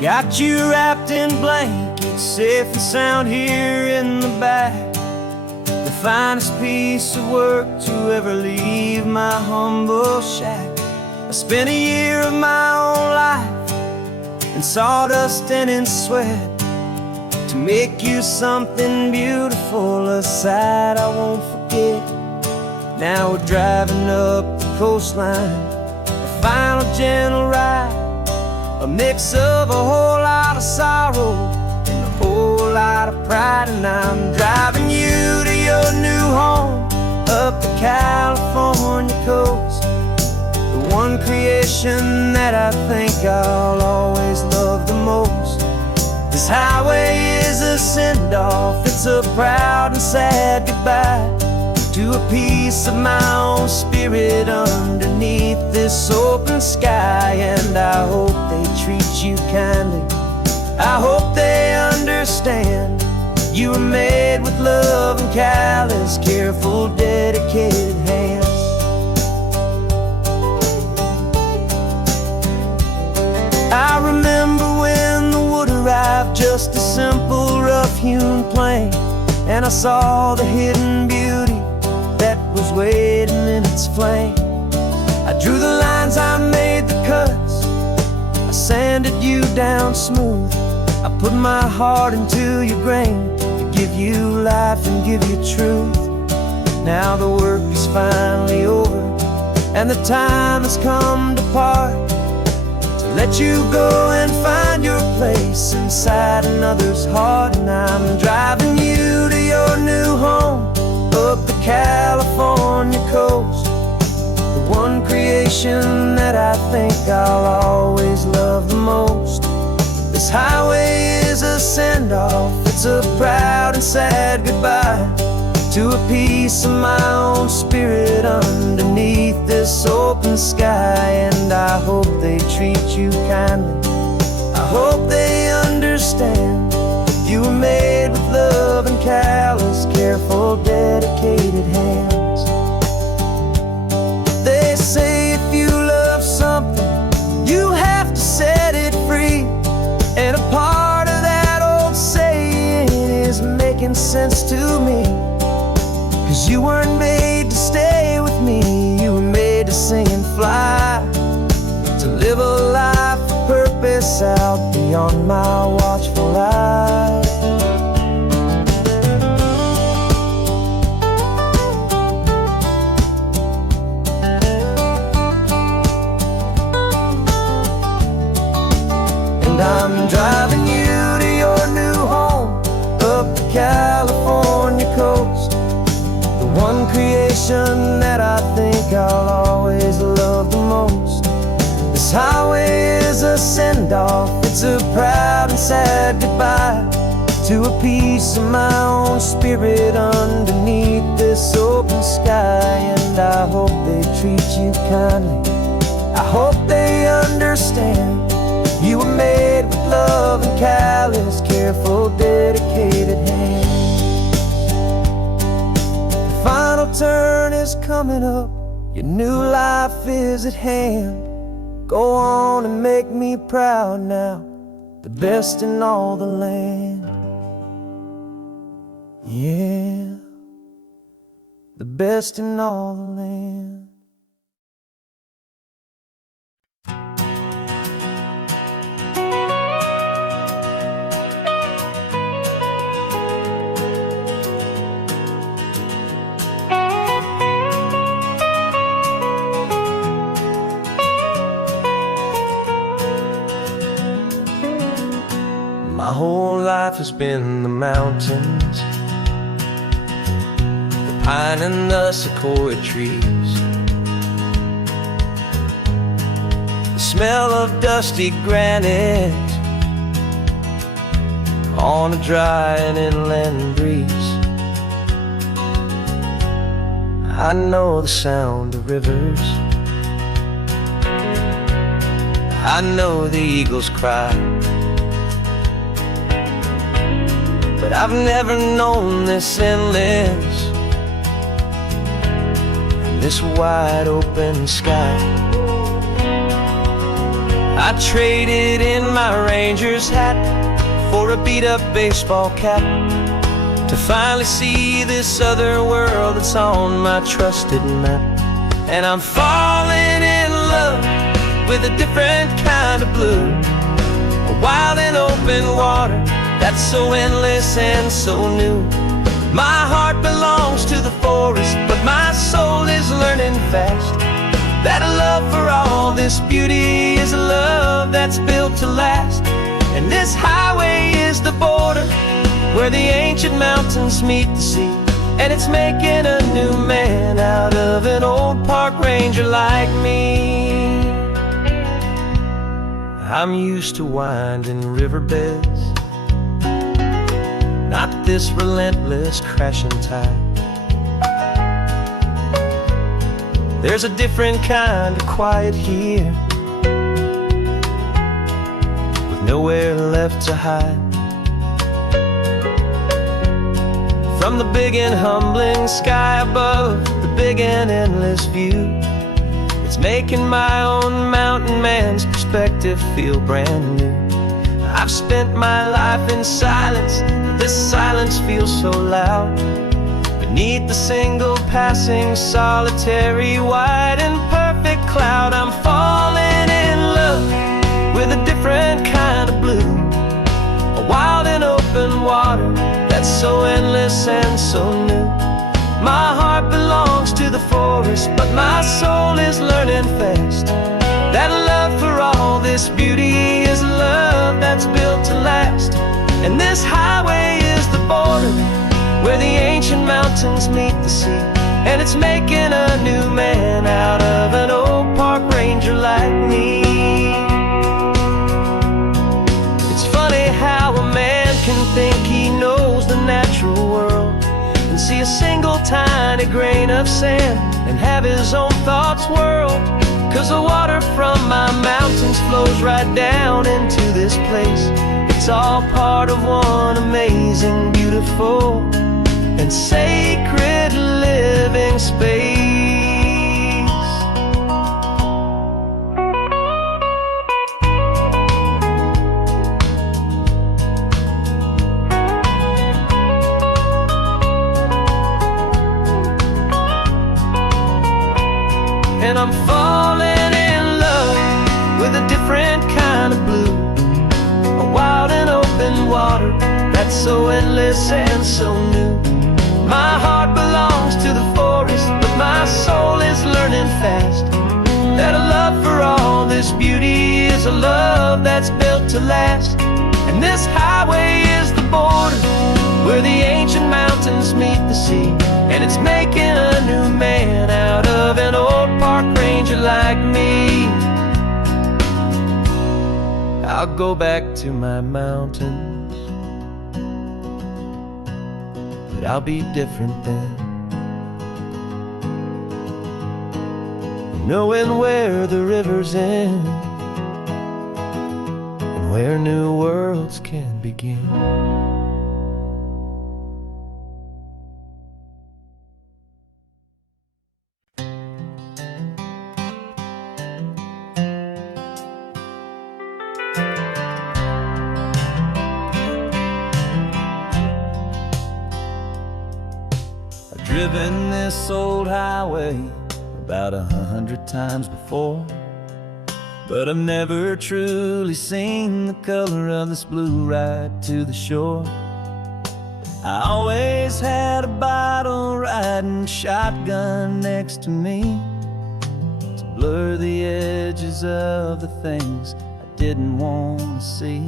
Got you wrapped in blankets, safe and sound here in the back. The finest piece of work to ever leave my humble shack. I spent a year of my own life in sawdust and in sweat to make you something beautiful, a sight I won't forget. Now we're driving up the coastline, a final gentle ride, a mix of a whole lot of sorrow and a whole lot of pride. And I'm driving you to your new home up the California coast, the one creation that I think I'll always love the most. This highway is a send-off, it's a proud and sad goodbye to a piece of my own spirit underneath this open sky. And I hope they treat you kindly, I hope they understand you were made with love and callous, careful, dedicated hands. I remember when the wood arrived, just a simple rough-hewn plank, and I saw the hidden beauty that was waiting in its flame. I drew the lines, I made the cuts, I sanded you down smooth. I put my heart into your grain to give you life and give you truth. Now the work is finally over and the time has come to part, to let you go and find your place inside another's heart. And I'm driving you to your new home up the California coast, the one creation that I think I'll always love the most. This highway is a send-off, it's a proud and sad goodbye to a piece of my own spirit underneath this open sky. And I hope they treat you kindly, I hope they understand you were made with love and callous, careful, dedicated hands. They say if you love something, you have to set it free. And a part of that old saying is making sense to me, 'cause you weren't made to stay with me, you were made to sing and fly, to live a life of purpose out beyond my watchful eye. And I'm driving you to your new home up the California coast, the one creation that I think I'll always love the most. This highway is a send-off, it's a proud and sad goodbye to a piece of my own spirit underneath this open sky. And I hope they treat you kindly, I hope they understand you were made with love and callous, careful, dedicated hands. The final turn is coming up, your new life is at hand. Go on and make me proud now, the best in all the land. Yeah, the best in all the land. My whole life has been the mountains, the pine and the sequoia trees, the smell of dusty granite on a dry and inland breeze. I know the sound of rivers, I know the eagles cry, but I've never known this endless, this wide open sky. I traded in my ranger's hat for a beat-up baseball cap, to finally see this other world that's on my trusted map. And I'm falling in love with a different kind of blue, a wild and open water that's so endless and so new. My heart belongs to the forest, but my soul is learning fast that a love for all this beauty is a love that's built to last. And this highway is the border where the ancient mountains meet the sea, and it's making a new man out of an old park ranger like me. I'm used to winding riverbeds, not this relentless crashing tide. There's a different kind of quiet here, with nowhere left to hide. From the big and humbling sky above, the big and endless view, it's making my own mountain man's perspective feel brand new. I've spent my life in silence, but this silence feels so loud. Beneath the single passing solitary white and perfect cloud, I'm falling in love with a different kind of blue, a wild and open water that's so endless and so new. My heart belongs to the forest, but my soul is learning fast that a love for all this beauty is a love that's built to last. And this highway is the border where the ancient mountains meet the sea, and it's making a new man out of an old park ranger like me. It's funny how a man can think he knows the natural world and see a single tiny grain of sand and have his own thoughts whirled, 'cause the water from my mountains flows right down into this place. It's all part of one amazing, beautiful and sacred living space. And I'm falling in love with a different kind of blue, a wild and open water that's so endless and so new. My heart belongs to the forest, but my soul is learning fast that a love for all this beauty is a love that's built to last. And this highway is the border where the ancient mountains meet the sea, and it's making a new man out of an old park ranger like me. I'll go back to my mountains, but I'll be different then, knowing where the rivers end and where new worlds can begin. Driven this old highway about 100 times before, but I've never truly seen the color of this blue right to the shore. I always had a bottle riding shotgun next to me to blur the edges of the things I didn't want to see.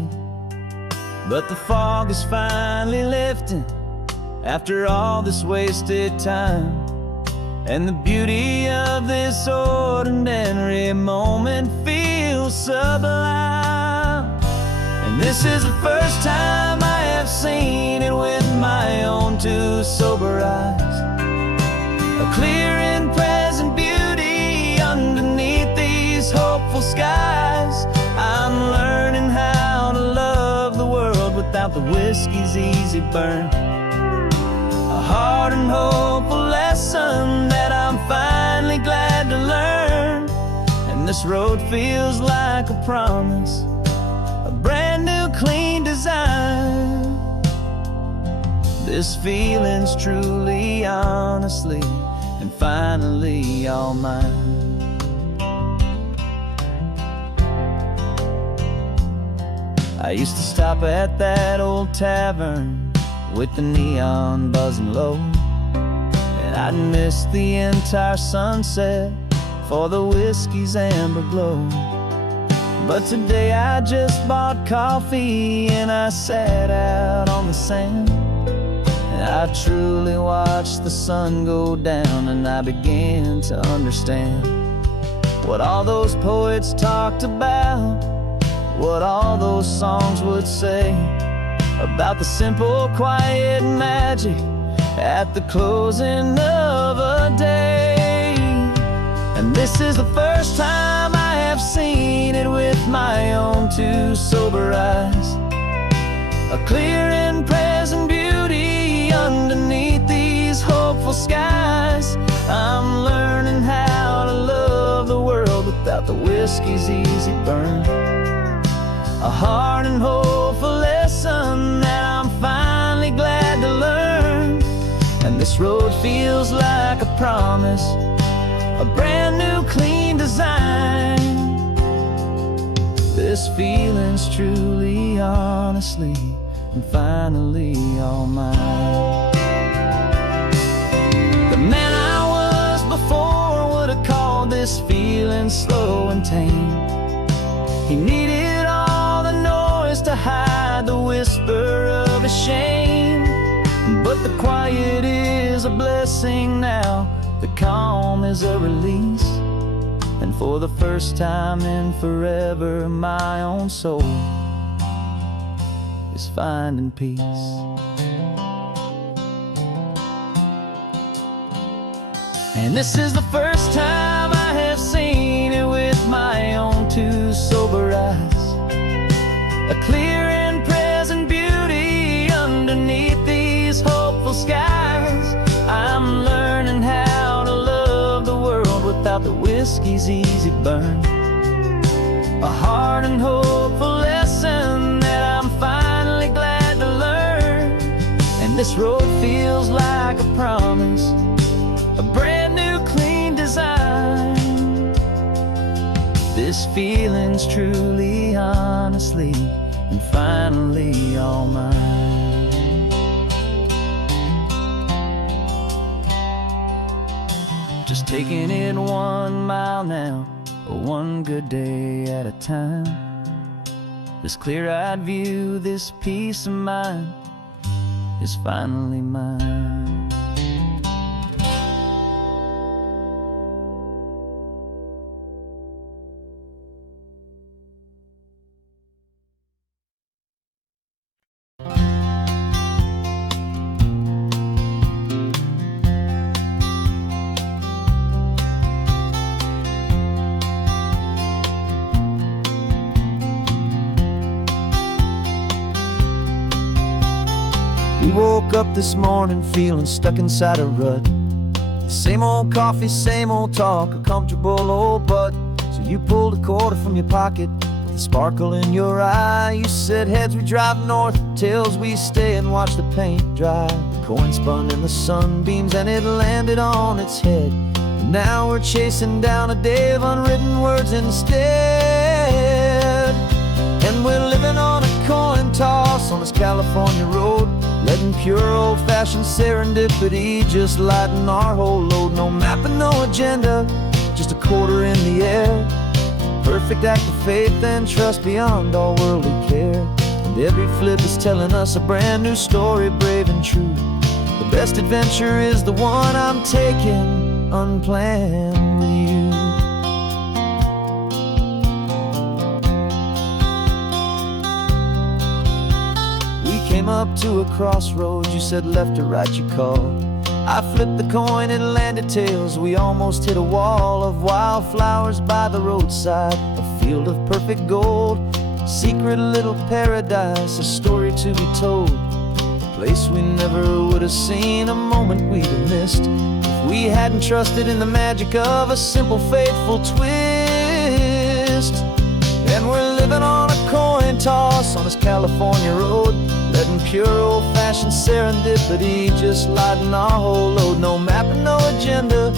But the fog is finally lifting after all this wasted time, and the beauty of this ordinary moment feels sublime. And this is the first time I have seen it with my own two sober eyes. A clear and present beauty underneath these hopeful skies. I'm learning how to love the world without the whiskey's easy burn. A hard and hopeful lesson that I'm finally glad to learn. And this road feels like a promise, a brand new clean design. This feeling's truly, honestly, and finally all mine. I used to stop at that old tavern with the neon buzzing low, and I'd miss the entire sunset for the whiskey's amber glow. But today I just bought coffee and I sat out on the sand, and I truly watched the sun go down, and I began to understand what all those poets talked about, what all those songs would say about the simple, quiet magic at the closing of a day. And this is the first time I have seen it with my own two sober eyes. A clear and present beauty underneath these hopeful skies. I'm learning how to love the world without the whiskey's easy burn. A hard and hopeful lesson that I'm finally glad to learn. And this road feels like a promise, a brand new clean design. This feeling's truly, honestly, and finally all mine. The man I was before would have called this feeling slow and tame. He needed all the noise to hide the whisper of his shame. But the quiet is a blessing now, the calm is a release. And for the first time in forever, my own soul is finding peace. And this is the first time I have seen it with my own two sober eyes. A clear and present beauty underneath these hopeful skies. I'm learning how to love the world without the whiskey's easy burn. A hard and hopeful lesson that I'm finally glad to learn. And this road feels like a promise, a brand new clean design. This feeling's truly, honestly, and finally all mine. Just taking it 1 mile now, one good day at a time. This clear-eyed view, this peace of mind is finally mine. We woke up this morning feeling stuck inside a rut. Same old coffee, same old talk, a comfortable old butt. So you pulled a quarter from your pocket with a sparkle in your eye. You said, heads we drive north, tails we stay and watch the paint dry. The coin spun in the sunbeams and it landed on its head. And now we're chasing down a day of unwritten words instead. And we're living on a coin toss on this California road, letting pure old-fashioned serendipity just lighten our whole load. No map and no agenda, just a quarter in the air. Perfect act of faith and trust beyond all worldly care. And And every flip is telling us a brand new story, brave and true. The best adventure is the one I'm taking unplanned with you. We came up to a crossroads, you said left or right you called. I flipped the coin, it landed tails. We almost hit a wall of wildflowers by the roadside, a field of perfect gold, secret little paradise, a story to be told. A place we never would have seen, a moment we'd have missed if we hadn't trusted in the magic of a simple, faithful twist. And we're living on a coin toss on this California road, letting pure old-fashioned serendipity just lighten our whole load. No map and no agenda,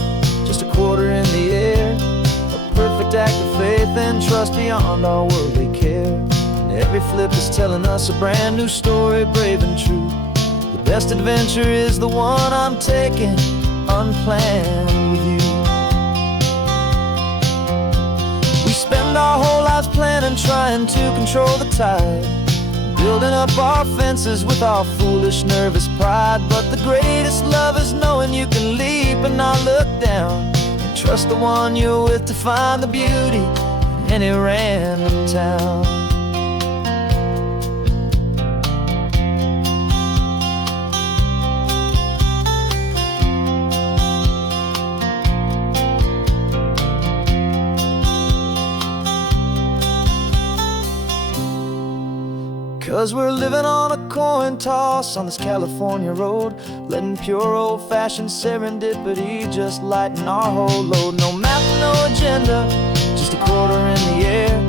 just a quarter in the air, a perfect act of faith and trust beyond our worldly care. And every flip is telling us a brand new story, brave and true. The best adventure is the one I'm taking unplanned with you. We spend our whole lives planning, trying to control the tide, building up our fences with our foolish, nervous pride. But the greatest love is knowing you can leap and not look down, and trust the one you're with to find the beauty in any random town. 'Cause we're living on a coin toss on this California road, letting pure old-fashioned serendipity just lighten our whole load. No map, no agenda, just a quarter in the air,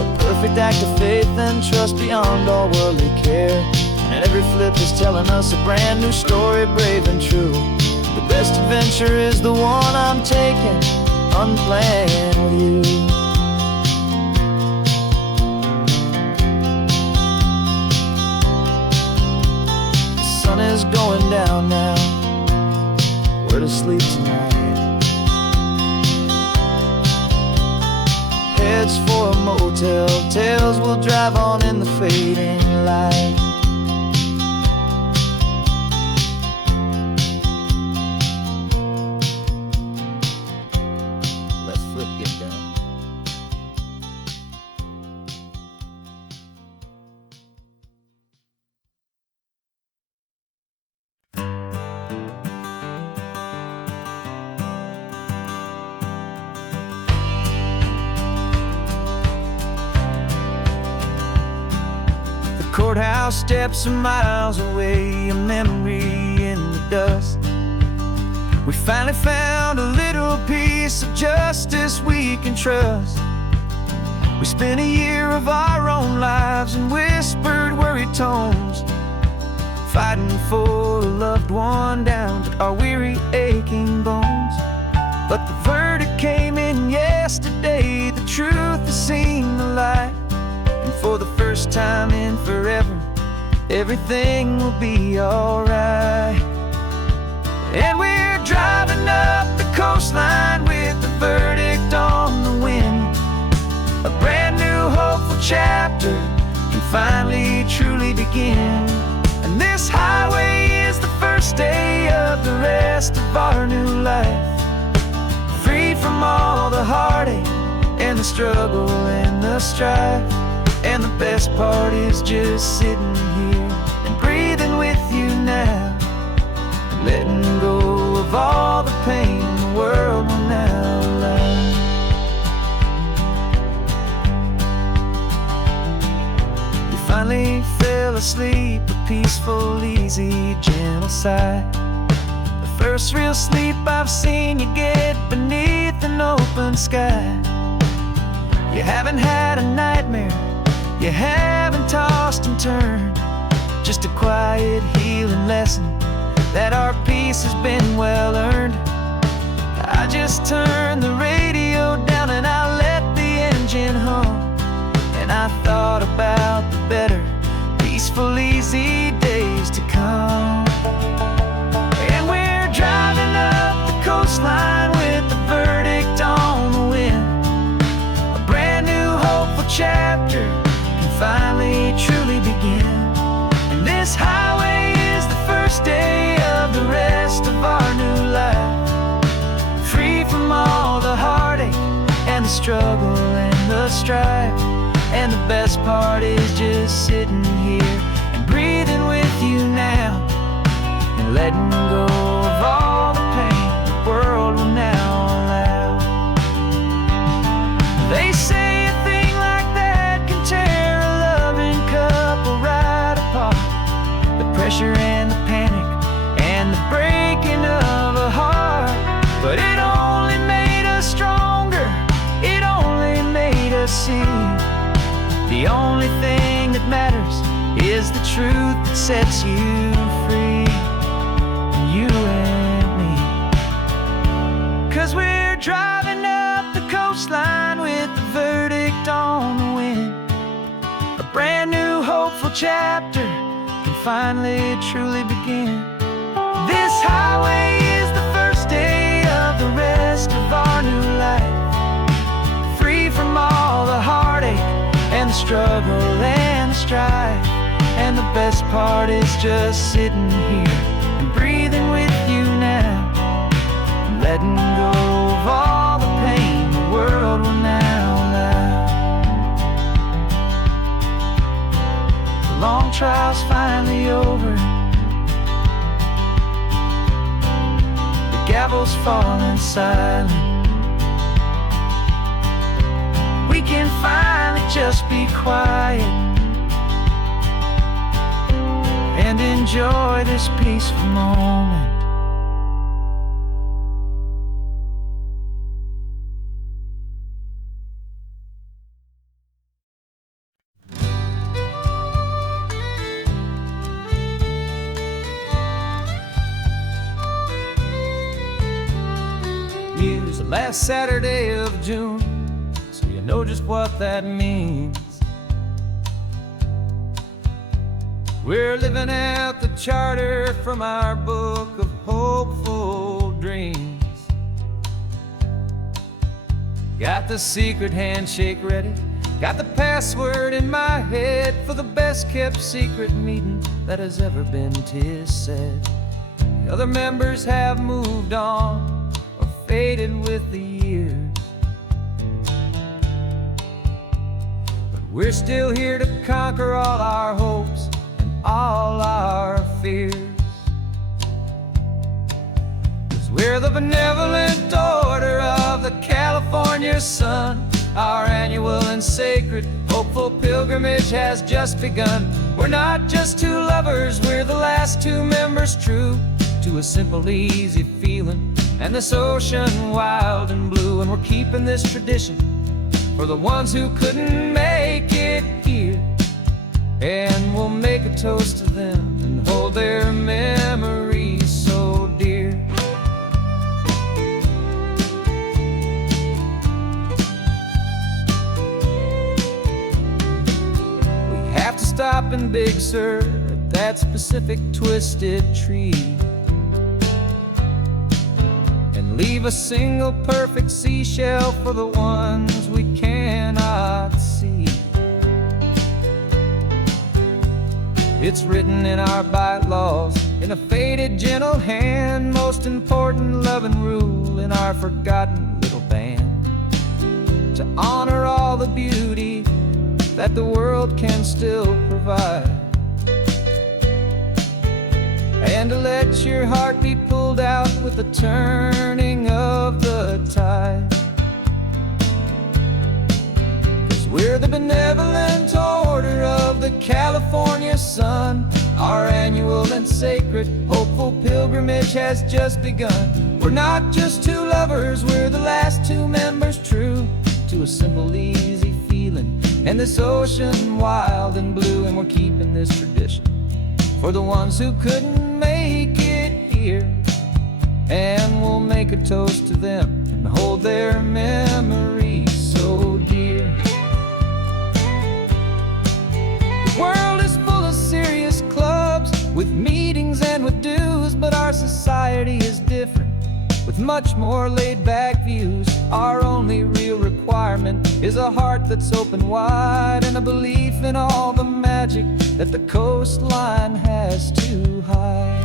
a perfect act of faith and trust beyond all worldly care. And every flip is telling us a brand new story, brave and true. The best adventure is the one I'm taking unplanned with you. Is going down now, where to sleep tonight? Heads for a motel, tails will drive on in the fading light. Let's flip get down. Courthouse steps are miles away, a memory in the dust. We finally found a little piece of justice we can trust. We spent a year of our own lives in whispered, worried tones, fighting for a loved one down to our weary, aching bones. But the verdict came in yesterday, the truth has seen the light. And for the first time in forever, everything will be alright. And we're driving up the coastline with the verdict on the wind. A brand new hopeful chapter can finally truly begin. And this highway is the first day of the rest of our new life, free from all the heartache and the struggle and the strife. And the best part is just sitting here and breathing with you now, letting go of all the pain the world will now allow. You finally fell asleep, a peaceful, easy, gentle sigh. The first real sleep I've seen you get beneath an open sky. You haven't had a nightmare, you haven't tossed and turned, just a quiet healing lesson that our peace has been well earned. I just turned the radio down and I let the engine hum, and I thought about the better, peaceful, easy days to come. And we're driving up the coastline with the verdict on the wind. A brand new hopeful chapter finally truly begin. struggle and the strife. And the best part is just sitting here and breathing with you now, and letting go of all the pain the world will now allow. They say a thing like that can tear a loving couple right apart. The pressure and the panic and the breaking of a heart. But it only made us stronger, it only made us see the only thing that matters is the truth that sets you free. You and me. 'Cause we're driving up the coastline with the verdict on the wind. A brand new hopeful chapter can finally truly begin. This highway is the first day of the rest of our new life, free from all the heartache and the struggle and the strife. And the best part is just sitting here and breathing with you now, and letting go of all the pain the world will now allow. The long trial's finally over, the gavel's falling silent. We can finally just be quiet and enjoy this peaceful moment. Here's the last Saturday of June, so you know just what that means. We're living out the charter from our book of hopeful dreams. Got the secret handshake ready, got the password in my head for the best kept secret meeting that has ever been, 'tis said. The other members have moved on or faded with the years, but we're still here to conquer all our hopes and all our fears. 'Cause we're the benevolent order of the California sun. Our annual and sacred hopeful pilgrimage has just begun. We're not just two lovers, we're the last two members true to a simple, easy feeling and this ocean wild and blue. And we're keeping this tradition for the ones who couldn't make it here, and we'll make a toast to them and hold their memories so dear. We have to stop in Big Sur at that specific twisted tree and leave a single perfect seashell for the ones we cannot see. It's written in our bylaws in a faded gentle hand, most important loving rule in our forgotten little band, to honor all the beauty that the world can still provide, and to let your heart be pulled out with the turning of the tide. 'Cause we're the benevolent order of the California sun. Our annual and sacred hopeful pilgrimage has just begun. We're not just two lovers, we're the last two members true to a simple, easy feeling and this ocean wild and blue. And we're keeping this tradition for the ones who couldn't make it here, and we'll make a toast to them and hold their memories so dear. The world is full of serious clubs with meetings and with dues, but our society is different with much more laid-back views. Our only real requirement is a heart that's open wide and a belief in all the magic that the coastline has to hide.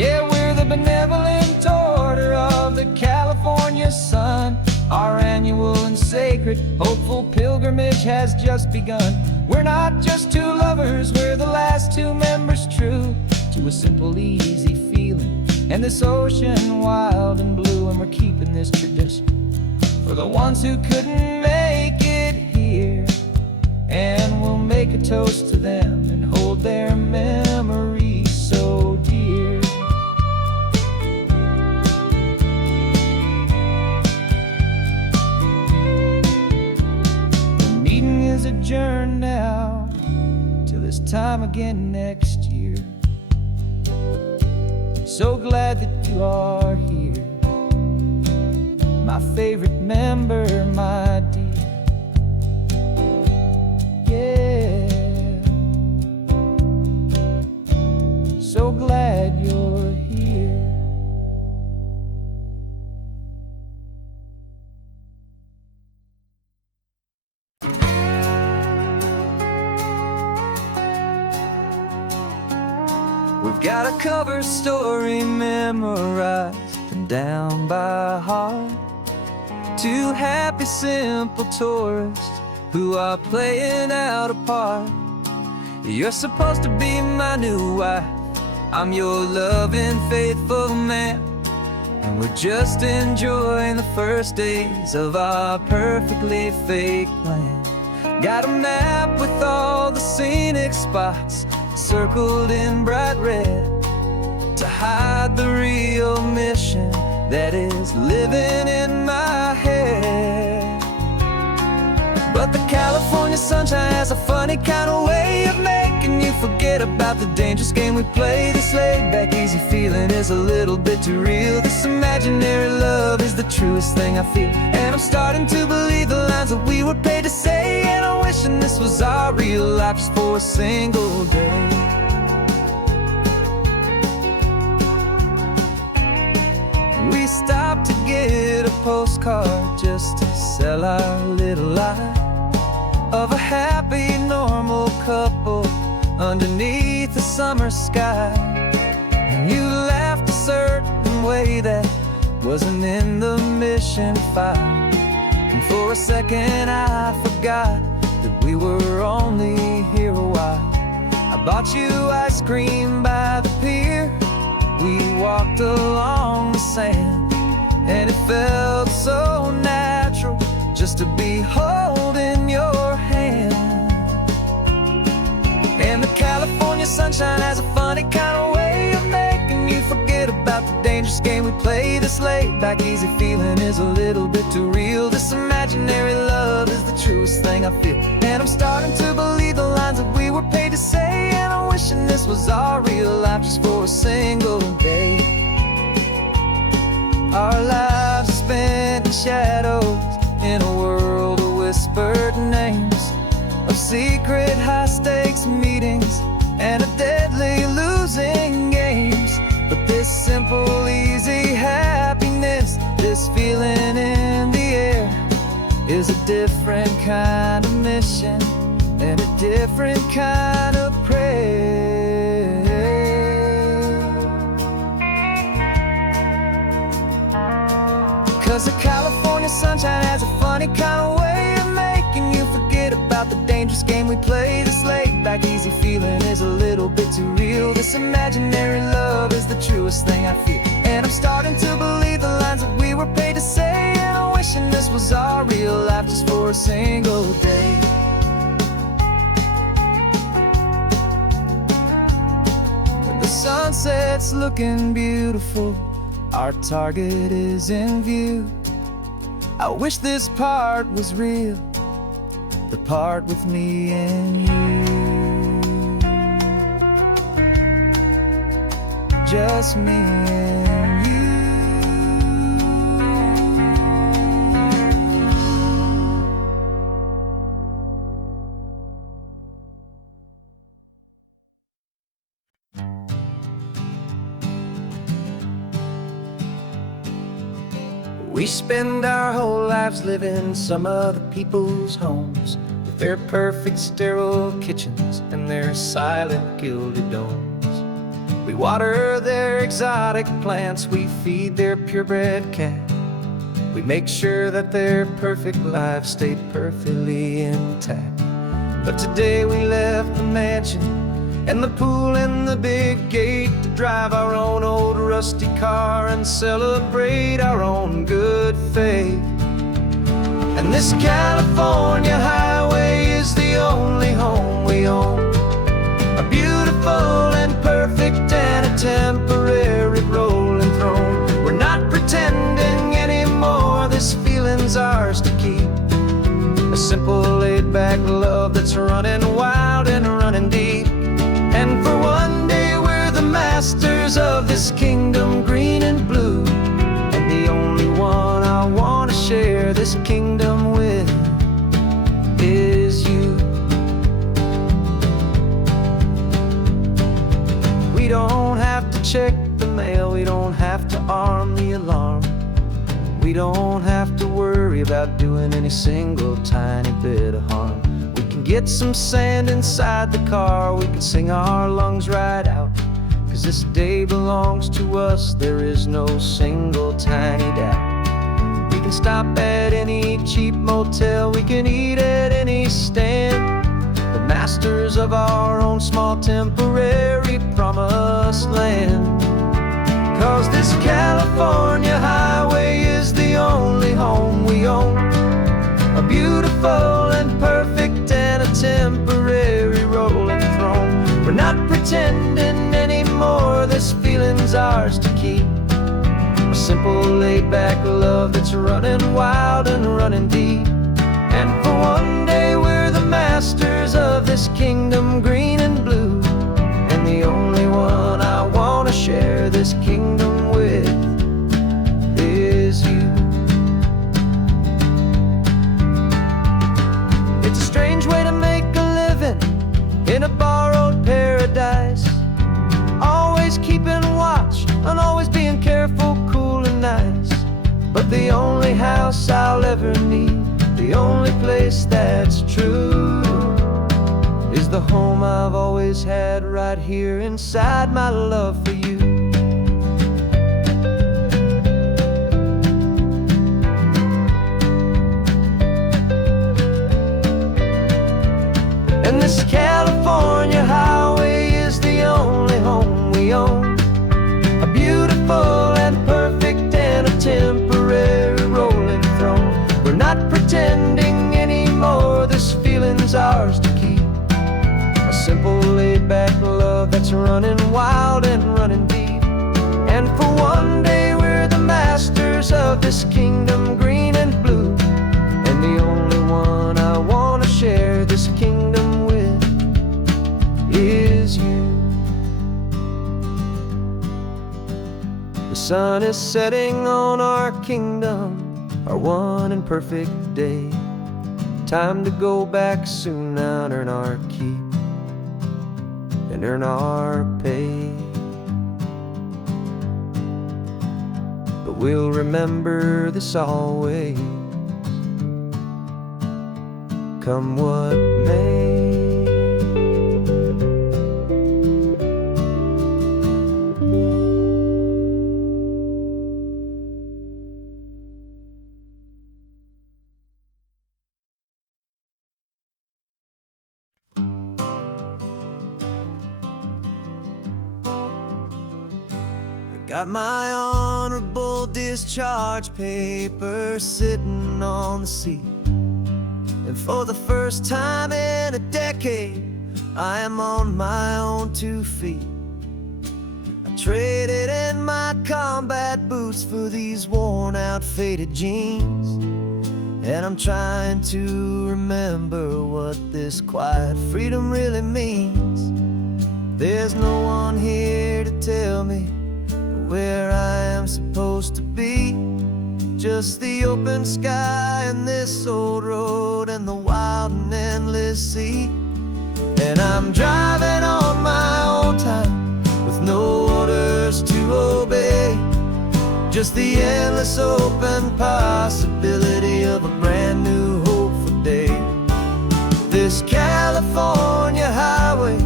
Yeah, we're the benevolent order of the California sun. Our annual and sacred, hopeful pilgrimage has just begun. We're not just two lovers, we're the last two members true to a simple, easy feeling, and this ocean wild and blue. And we're keeping this tradition for the ones who couldn't make it here, and we'll make a toast to them and hold their memories so dear. The meeting is adjourned now till this time again next year. So glad that you are here, my favorite member, my dear. Yeah, so glad you're here. We've got a cover story memorized and down by heart. Two happy, simple tourists who are playing out a part. You're supposed to be my new wife, I'm your loving, faithful man, and we're just enjoying the first days of our perfectly fake plan. Got a map with all the scenic spots circled in bright red to hide the real mission that is living in my head. But the California sunshine has a funny kind of way of making you forget about the dangerous game we play. This laid-back, easy feeling is a little bit too real. This imaginary love is the truest thing I feel, and I'm starting to believe the lines that we were paid to say. And I'm wishing this was our real life just for a single day. We stopped to get a postcard just to sell our little lie of a happy, normal couple underneath the summer sky. And you laughed a certain way that wasn't in the mission file, and for a second I forgot that we were only here a while. I bought you ice cream by the pier, we walked along the sand, and it felt so natural just to be holding your hand. And the California sunshine has a funny kind of way of making you forget about the dangerous game we play. This laid-back, easy feeling is a little bit too real. This imaginary love is the truest thing I feel, and I'm starting to believe the lines that we were paid to say. And I'm wishing this was our real life just for a single day. Our lives are spent in shadows, in a world of whispered names, of secret high-stakes meetings and of deadly losing games. But this simple, easy happiness, this feeling in the air, is a different kind of mission and a different kind of prayer. 'Cause the California sunshine has a funny kind of way of making you forget about the dangerous game we play. This laid-back, easy feeling is a little bit too real. This imaginary love is the truest thing I feel, and I'm starting to believe the lines that we were paid to say. And I'm wishing this was our real life just for a single day. The sunset's looking beautiful, our target is in view. I wish this part was real, the part with me and you. Just me and you. We spend our whole lives living some other people's homes, with their perfect sterile kitchens and their silent gilded domes. We water their exotic plants, we feed their purebred cat. We make sure that their perfect lives stay perfectly intact. But today we left the mansion and the pool and the big gate to drive our own old rusty car and celebrate our own good faith. And this California highway is the only home we own, a beautiful and perfect and a temporary rolling throne. We're not pretending anymore, this feeling's ours to keep. A simple laid-back love that's running wild and running deep. And for one day we're the masters of this kingdom green and blue. And the only one I want to share this kingdom with is you. We don't have to check the mail, we don't have to arm the alarm. We don't have to worry about doing any single tiny bit of harm. We can get some sand inside the car, we can sing our lungs right out. 'Cause this day belongs to us, there is no single tiny doubt. We can stop at any cheap motel, we can eat at any stand. The masters of our own small temporary promised land. 'Cause this California highway is the only home we own, a beautiful and perfect and a temporary rolling throne. We're not pretending anymore, this feeling's ours to keep. A simple laid-back love that's running wild and running deep. And for one day we're the masters of this kingdom green and blue. And the only one I want to share this kingdom with is you. It's a strange way to make a living in a borrowed paradise, always keeping watch and always being careful, cool and nice. But the only house I'll ever need, the only place that's true, is the home I've always had right here inside my love for you. And this California highway is the only home we own, a beautiful and perfect and a temporary rolling throne. We're not pretending anymore, this feeling's ours to keep. A simple laid-back love that's running wild and running deep. And for one day we're the masters of this kingdom green and blue. And the only one I want to share this kingdom with is you. The sun is setting on our kingdom, our one and perfect day. Time to go back soon now and earn our keep and earn our pay. But we'll remember this always, come what may. Got my honorable discharge papers sitting on the seat, and for the first time in a decade I am on my own 2 feet. I traded in my combat boots for these worn out faded jeans, and I'm trying to remember what this quiet freedom really means. There's no one here to tell me where I am supposed to be, just the open sky and this old road and the wild and endless sea. And I'm driving on my own time with no orders to obey, just the endless open possibility of a brand new hopeful day. This California highway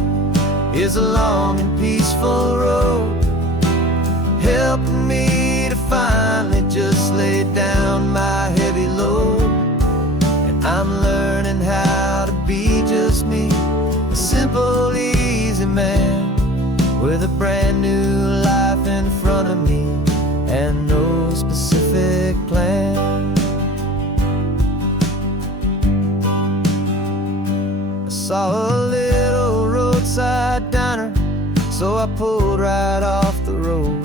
is a long and peaceful road, helping me to finally just lay down my heavy load. And I'm learning how to be just me, a simple, easy man with a brand new life in front of me and no specific plan. I saw a little roadside diner, so I pulled right off the road.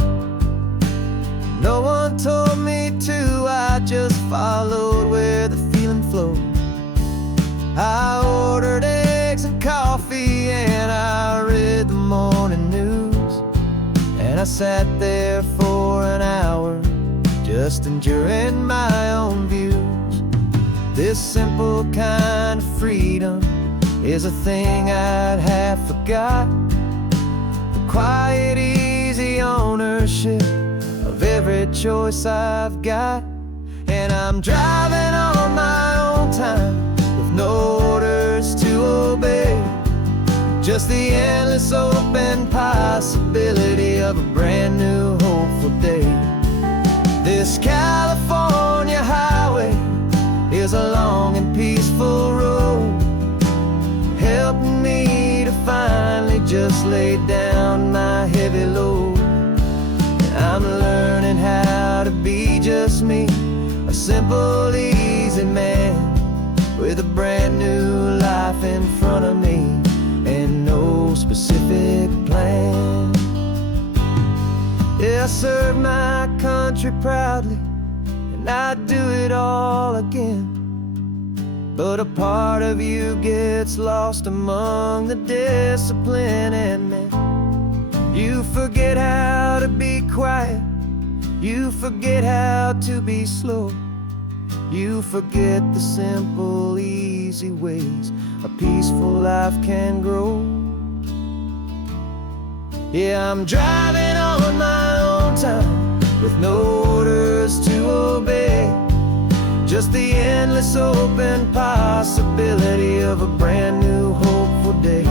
No one told me to, I just followed where the feeling flowed. I ordered eggs and coffee and I read the morning news, and I sat there for an hour just enjoying my own views. This simple kind of freedom is a thing I'd have forgot. The quiet, easy ownership of every choice I've got. And I'm driving on my own time with no orders to obey, just the endless open possibility of a brand new hopeful day. This California highway is a long and peaceful road, helping me to finally just lay down my heavy load. And I'm learning how to be just me, a simple, easy man with a brand new life in front of me and no specific plan. Yeah, I serve my country proudly, and I'd do it all again. But a part of you gets lost among the discipline and men. You forget how to be quiet, you forget how to be slow, you forget the simple, easy ways a peaceful life can grow. Yeah, I'm driving on my own time with no orders to obey, just the endless open possibility of a brand new hopeful day.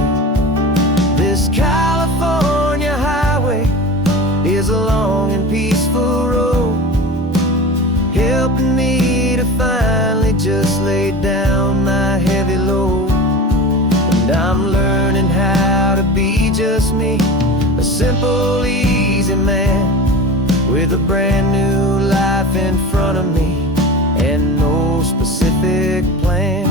This California highway is a long and peaceful road, helping me to finally just lay down my heavy load. And I'm learning how to be just me, a simple, easy man with a brand new life in front of me and no specific plan.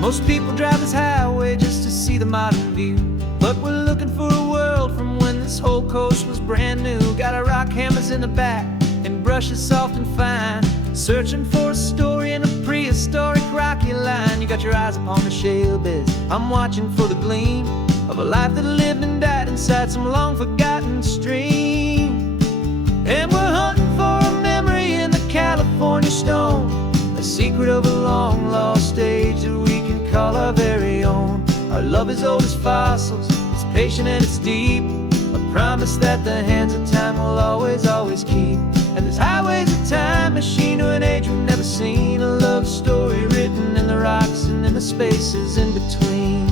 Most people drive this highway just to see the modern view, but we're looking for a world from when this whole coast was brand new. Got our rock hammers in the back and brushes soft and fine, searching for a story in a prehistoric rocky line. You got your eyes upon the shale beds, I'm watching for the gleam of a life that lived and died inside some long forgotten stream. And we're hunting for a memory in the California stone, a secret of a long lost age that we can call our very own. Our love is old as fossils, it's patient and it's deep, a promise that the hands of time will always, always keep. And this highway's a time machine to an age we've never seen, a love story written in the rocks and in the spaces in between.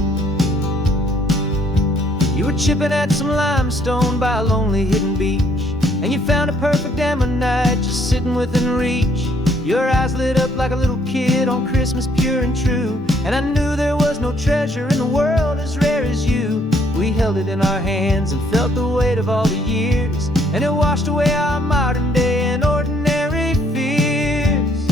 You were chipping at some limestone by a lonely hidden beach, and you found a perfect ammonite just sitting within reach. Your eyes lit up like a little kid on Christmas, pure and true, and I knew there was no treasure in the world as rare as you. We held it in our hands and felt the weight of all the years, and it washed away our modern day and ordinary fears.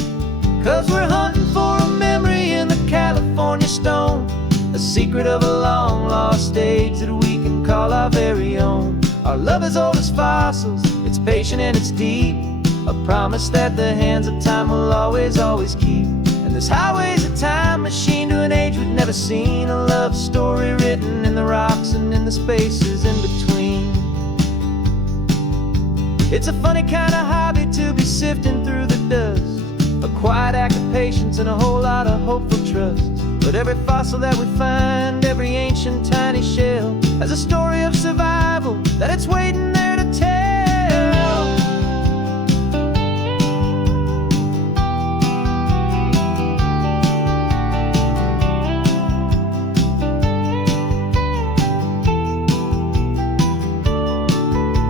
'Cause we're hunting for a memory in the California stone, a secret of a long lost age that we can call our very own. Our love is old as fossils, it's patient and it's deep, a promise that the hands of time will always, always keep. And this highway's a time machine to an age we've never seen, a love story written in the rocks and in the spaces in between. It's a funny kind of hobby to be sifting through the dust, a quiet act of patience and a whole lot of hopeful trust. But every fossil that we find, every ancient tiny shell, has a story of survival that it's waiting there to tell.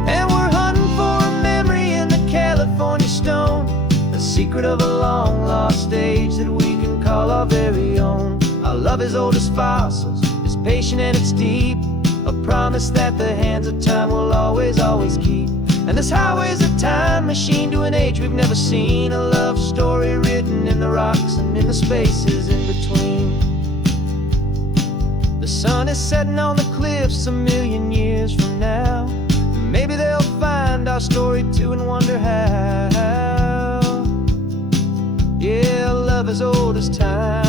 And we're hunting for a memory in the California stone, the secret of a long lost age that we can call our very own. Our love is old as fossils, it's patient and it's deep, a promise that the hands of time will always, always keep. And this highway's a time machine to an age we've never seen, a love story written in the rocks and in the spaces in between. The sun is setting on the cliffs a million years from now. Maybe they'll find our story too and wonder how. Yeah, love is old as time.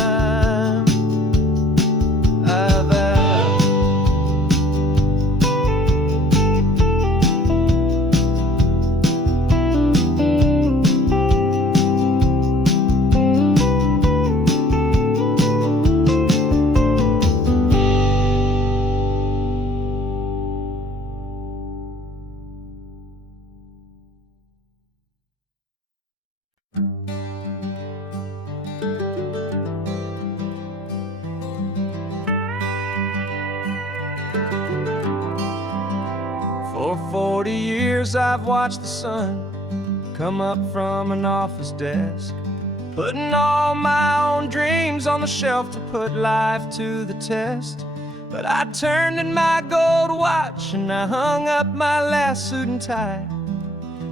For 40 years I've watched the sun come up from an office desk, putting all my own dreams on the shelf to put life to the test. But I turned in my gold watch and I hung up my last suit and tie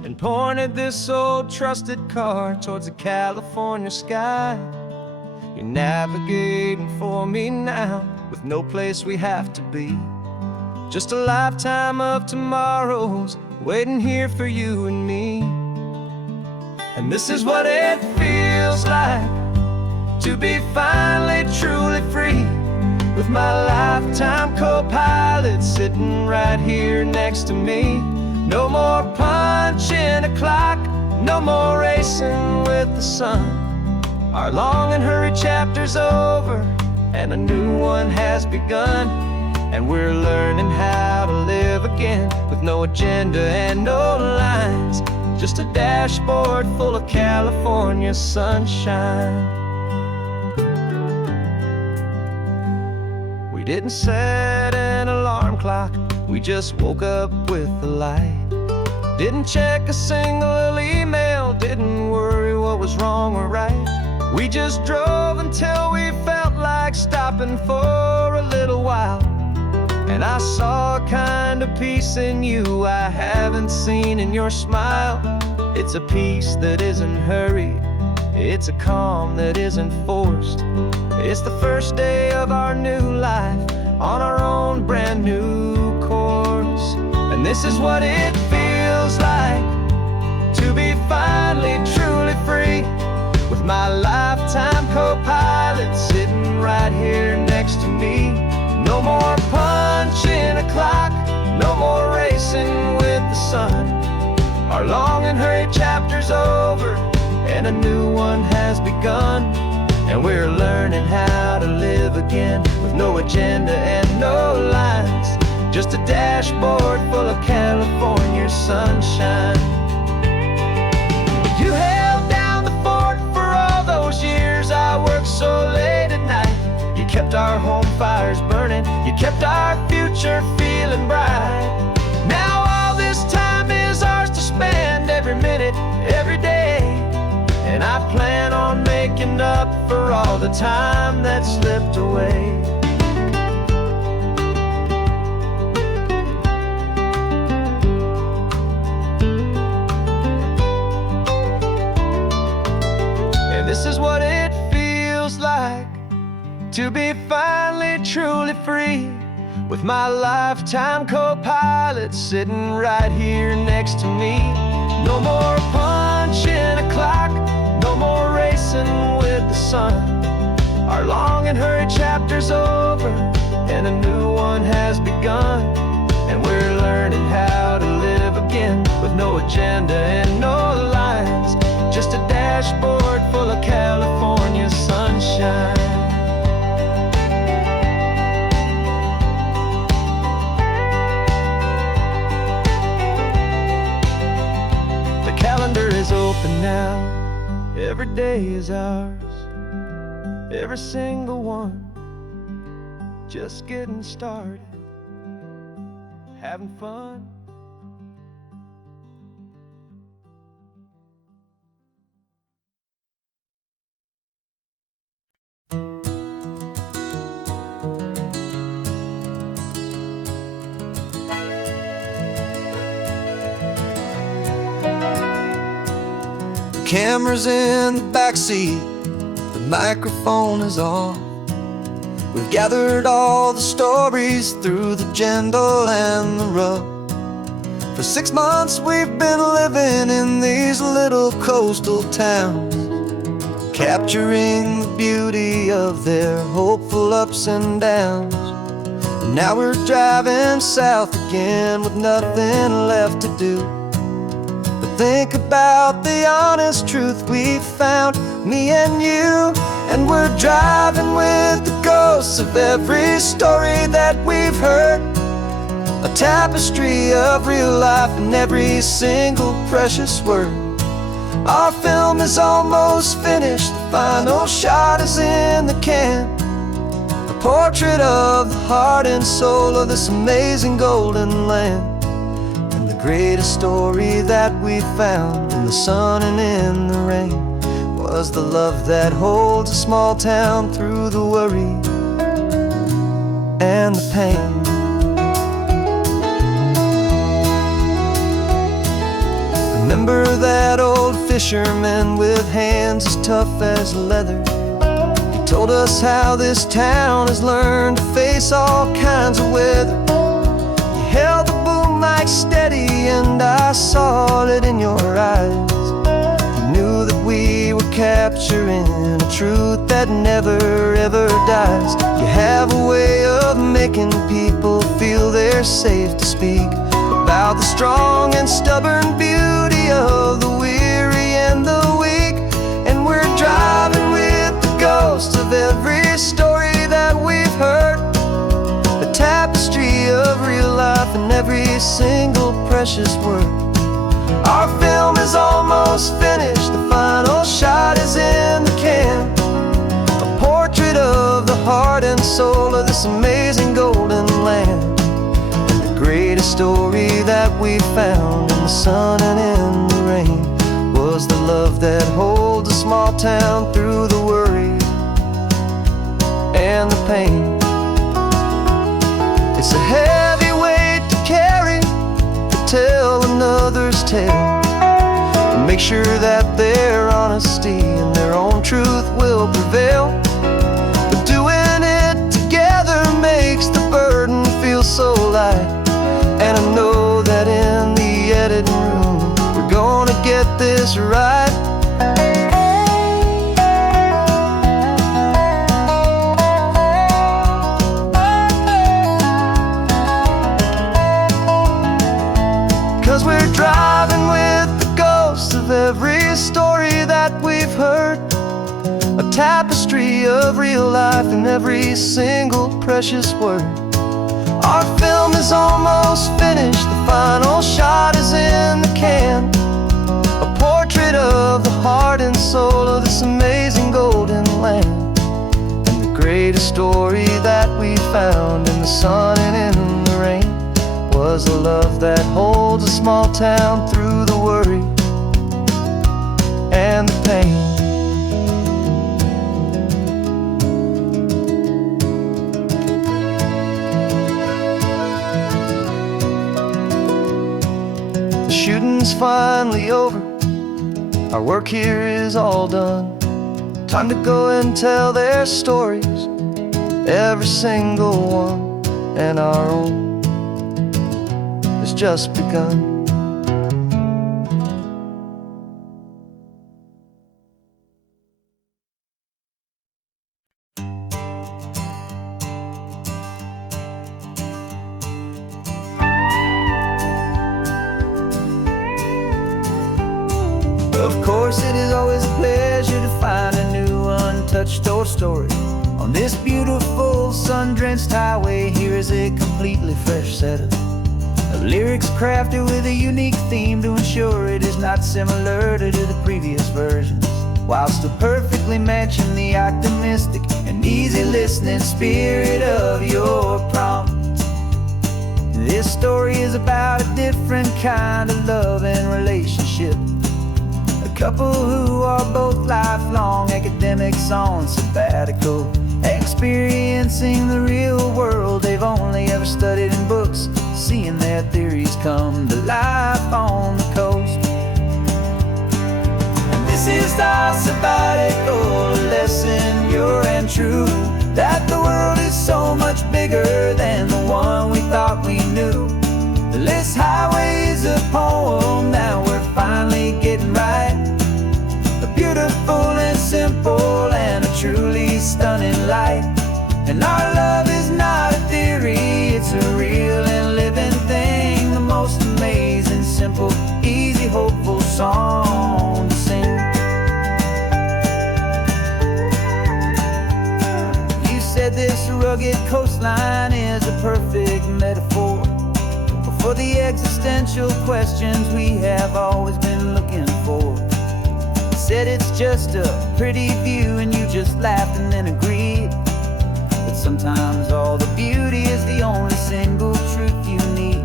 and pointed this old trusted car towards the California sky. You're navigating for me now with no place we have to be, just a lifetime of tomorrows waiting here for you and me. And this is what it feels like to be finally truly free, with my lifetime co-pilot sitting right here next to me. No more punching a clock, no more racing with the sun. Our long and hurried chapter's over and a new one has begun. And we're learning how to live again with no agenda and no lines, just a dashboard full of California sunshine. We didn't set an alarm clock, we just woke up with the light. Didn't check a single email, didn't worry what was wrong or right. We just drove until we felt like stopping for a little while. And I saw a kind of peace in you I haven't seen in your smile. It's a peace that isn't hurried, it's a calm that isn't forced. It's the first day of our new life on our own brand new course. And this is what it feels like to be finally truly free, with my lifetime co-pilot sitting right here next to me. No more punching a clock, no more racing with the sun. Our long and hurried chapter's over and a new one has begun. And we're learning how to live again with no agenda and no lines, just a dashboard full of California sunshine. You held down the fort for all those years I worked so late at night. You kept our home fires burning, you kept our future feeling bright. Now all this time is ours to spend, every minute, every day. And I plan on making up for all the time that slipped away. And this is what it feels like to be finally truly free, with my lifetime co-pilot sitting right here next to me. No more punching a clock, no more racing with the sun. Our long and hurried chapter's over and a new one has begun. And we're learning how to live again with no agenda and no lines, just a dashboard full of California sunshine. The calendar is open now, every day is ours, every single one, just getting started, having fun. Camera's in the backseat, the microphone is on. We've gathered all the stories through the gentle and the rough. For 6 months we've been living in these little coastal towns, capturing the beauty of their hopeful ups and downs. And now we're driving south again with nothing left to do. Think about the honest truth we found, me and you. And we're driving with the ghosts of every story that we've heard, a tapestry of real life and every single precious word. Our film is almost finished, the final shot is in the can, a portrait of the heart and soul of this amazing golden land. The greatest story that we found in the sun and in the rain was the love that holds a small town through the worry and the pain. Remember that old fisherman with hands as tough as leather? He told us how this town has learned to face all kinds of weather. You held the boom mic steady and I saw it in your eyes. You knew that we were capturing a truth that never ever dies. You have a way of making people feel they're safe to speak about the strong and stubborn beauty of the weary and the weak. And we're driving with the ghosts of every story that we've heard, the tapestry of real life and every single precious word. Our film is almost finished, the final shot is in the can, a portrait of the heart and soul of this amazing golden land. And the greatest story that we found in the sun and in the rain was the love that holds a small town through the worry and the pain. It's a heavy weight to carry, to tell another's tale, and make sure that their honesty and their own truth will prevail. But doing it together makes the burden feel so light. And I know that in the editing room we're gonna get this right. 'Cause we're driving with the ghosts of every story that we've heard, a tapestry of real life and every single precious word. Our film is almost finished, the final shot is in the can, a portrait of the heart and soul of this amazing golden land. And the greatest story that we found in the sun and in the rain was a love that holds a small town through the worry and the pain. The shooting's finally over, our work here is all done. Time to go and tell their stories, every single one, and our own has just begun. course, it is always a pleasure to find a new untouched old story. On this beautiful sun-drenched highway, here is a completely fresh set of lyrics crafted with a unique theme to ensure it is not similar to the previous versions, while still perfectly matching the optimistic and easy listening spirit of your prompt. This story is about a different kind of love and relationship. A couple who are both lifelong academics on sabbatical, experiencing the real world they've only ever studied in books, seeing their theories come to life on the coast. And this is our sabbatical lesson, pure and true, that the world is so much bigger than the one we thought we knew. This highway is a poem that we're finally getting right. A beautiful and simple and a truly stunning light. And our love is not a theory, it's a real and living thing. The most amazing, simple, easy, hopeful song to sing. You said this rugged coastline is a perfect metaphor for the existential questions we have always been looking for. You said it's just a pretty view and you just laughed and then agreed. But sometimes all the beauty is the only single truth you need.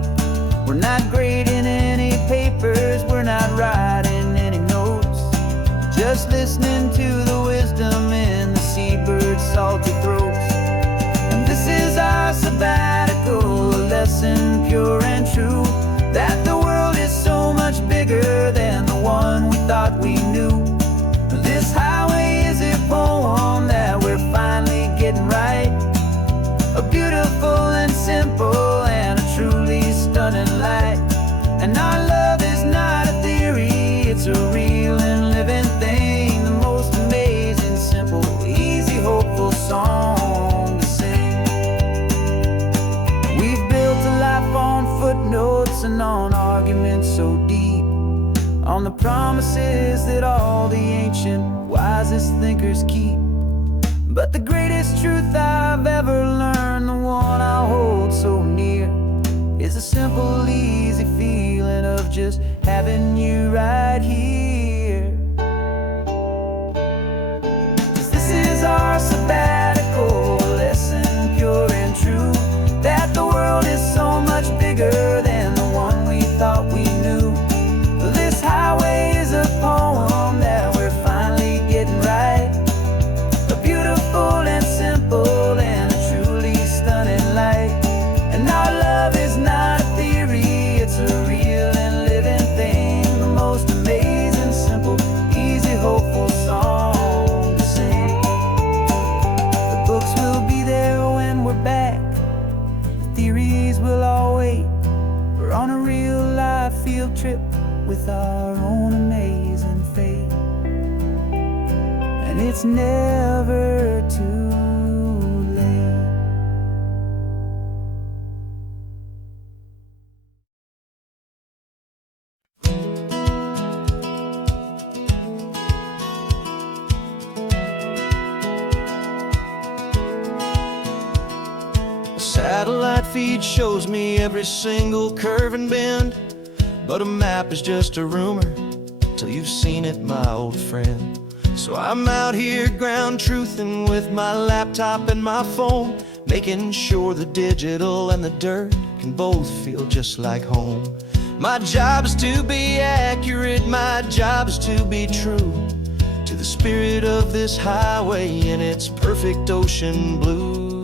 We're not grading any papers, we're not writing any notes, just listening to the wisdom in the seabird's salty throats. And this is our sabbatical lesson, pure and true, that the world is so much bigger than the one we thought we knew. This highway is a poem that we're finally getting right. A beautiful and simple and a truly stunning light. And our love is not a theory, it's a real and living thing. The most amazing, simple, easy, hopeful song to sing. We've built a life on footnotes and on arguments so deep, on the promises that all the ancient, wisest thinkers keep. But the greatest truth I've ever learned, the one I hold so near, is a simple, easy feeling of just having you right here. 'Cause this is our sabbatical lesson, pure and true, that the world is so much bigger than the one we thought we knew. This highway is a poem that we're finally getting right. A beautiful and simple and a truly stunning light. And our love is not a theory, it's a real and living thing. The most amazing, simple, easy, hopeful song to sing. The books will be there when we're back, the theories will all wait. We're on a real life field trip with our own amazing fate. And it's never too late. A satellite feed shows me every single curve and bend, but a map is just a rumor till you've seen it, my old friend. So I'm out here ground truthing with my laptop and my phone, making sure the digital and the dirt can both feel just like home. My job is to be accurate, my job is to be true to the spirit of this highway in its perfect ocean blue.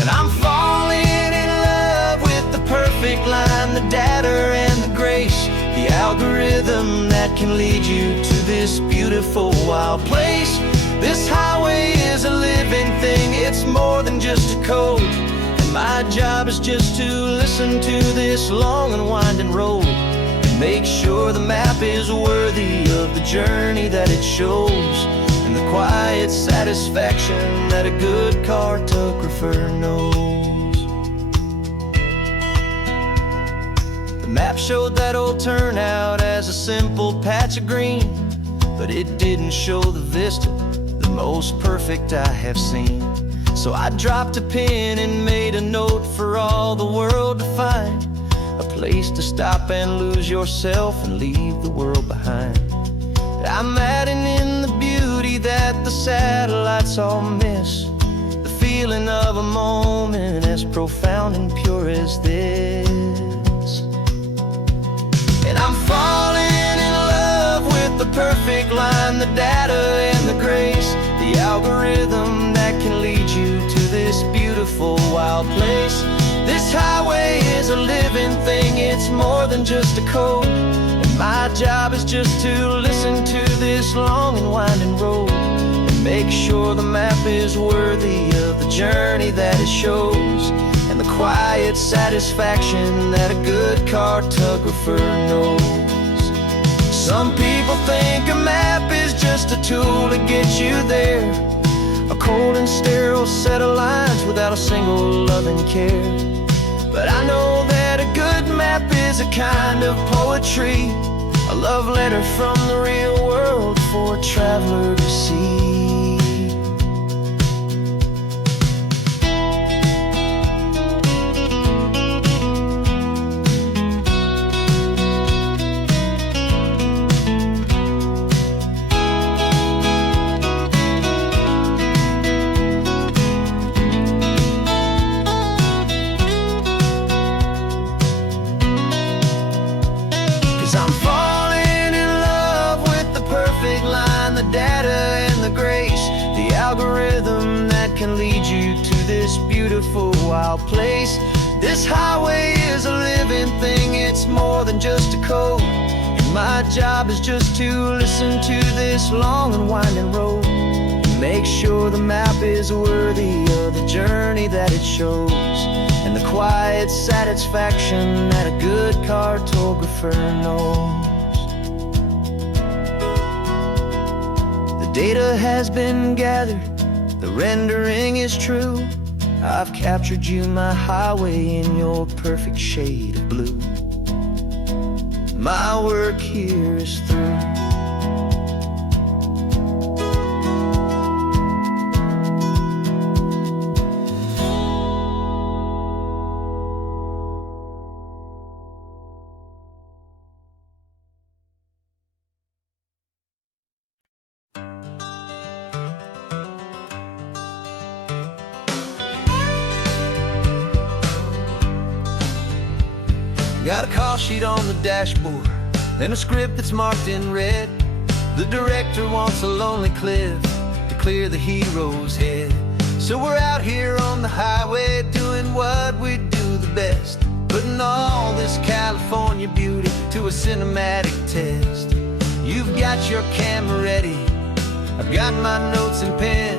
And I'm falling in love with the perfect line, the data and the grace, the algorithm that can lead you to this beautiful wild place. This highway is a living thing, it's more than just a code. And my job is just to listen to this long and winding road and make sure the map is worthy of the journey that it shows, and the quiet satisfaction that a good cartographer knows. The map showed that old turnout as a simple patch of green, but it didn't show the vista, the most perfect I have seen. So I dropped a pin and made a note for all the world to find, a place to stop and lose yourself and leave the world behind. I'm adding in the beauty that the satellites all miss, the feeling of a moment as profound and pure as this. And I'm falling in love with the perfect line, the data and the grace, the algorithm that can lead you to this beautiful wild place. This highway is a living thing, it's more than just a code, and my job is just to listen to this long and winding road and make sure the map is worthy of the journey that it shows, and the quiet satisfaction that a good cartographer knows. Some people think a map is just a tool to get you there, a cold and sterile set of lines without a single loving care. But I know that a good map is a kind of poetry, a love letter from the real world for a traveler to see. 'Cause I'm falling in love with the perfect line, the data and the grace, the algorithm that can lead you to this beautiful wild place. This highway is a living thing, it's more than just a code, and my job is just to listen to this long and winding road and make sure the map is worthy of the journey that it shows, and the quiet satisfaction that a good cartographer knows. The data has been gathered, the rendering is true. I've captured you, my highway, in your perfect shade of blue. My work here is through. Got a call sheet on the dashboard and a script that's marked in red. The director wants a lonely cliff to clear the hero's head. So we're out here on the highway doing what we do the best, putting all this California beauty to a cinematic test. You've got your camera ready, I've got my notes and pen.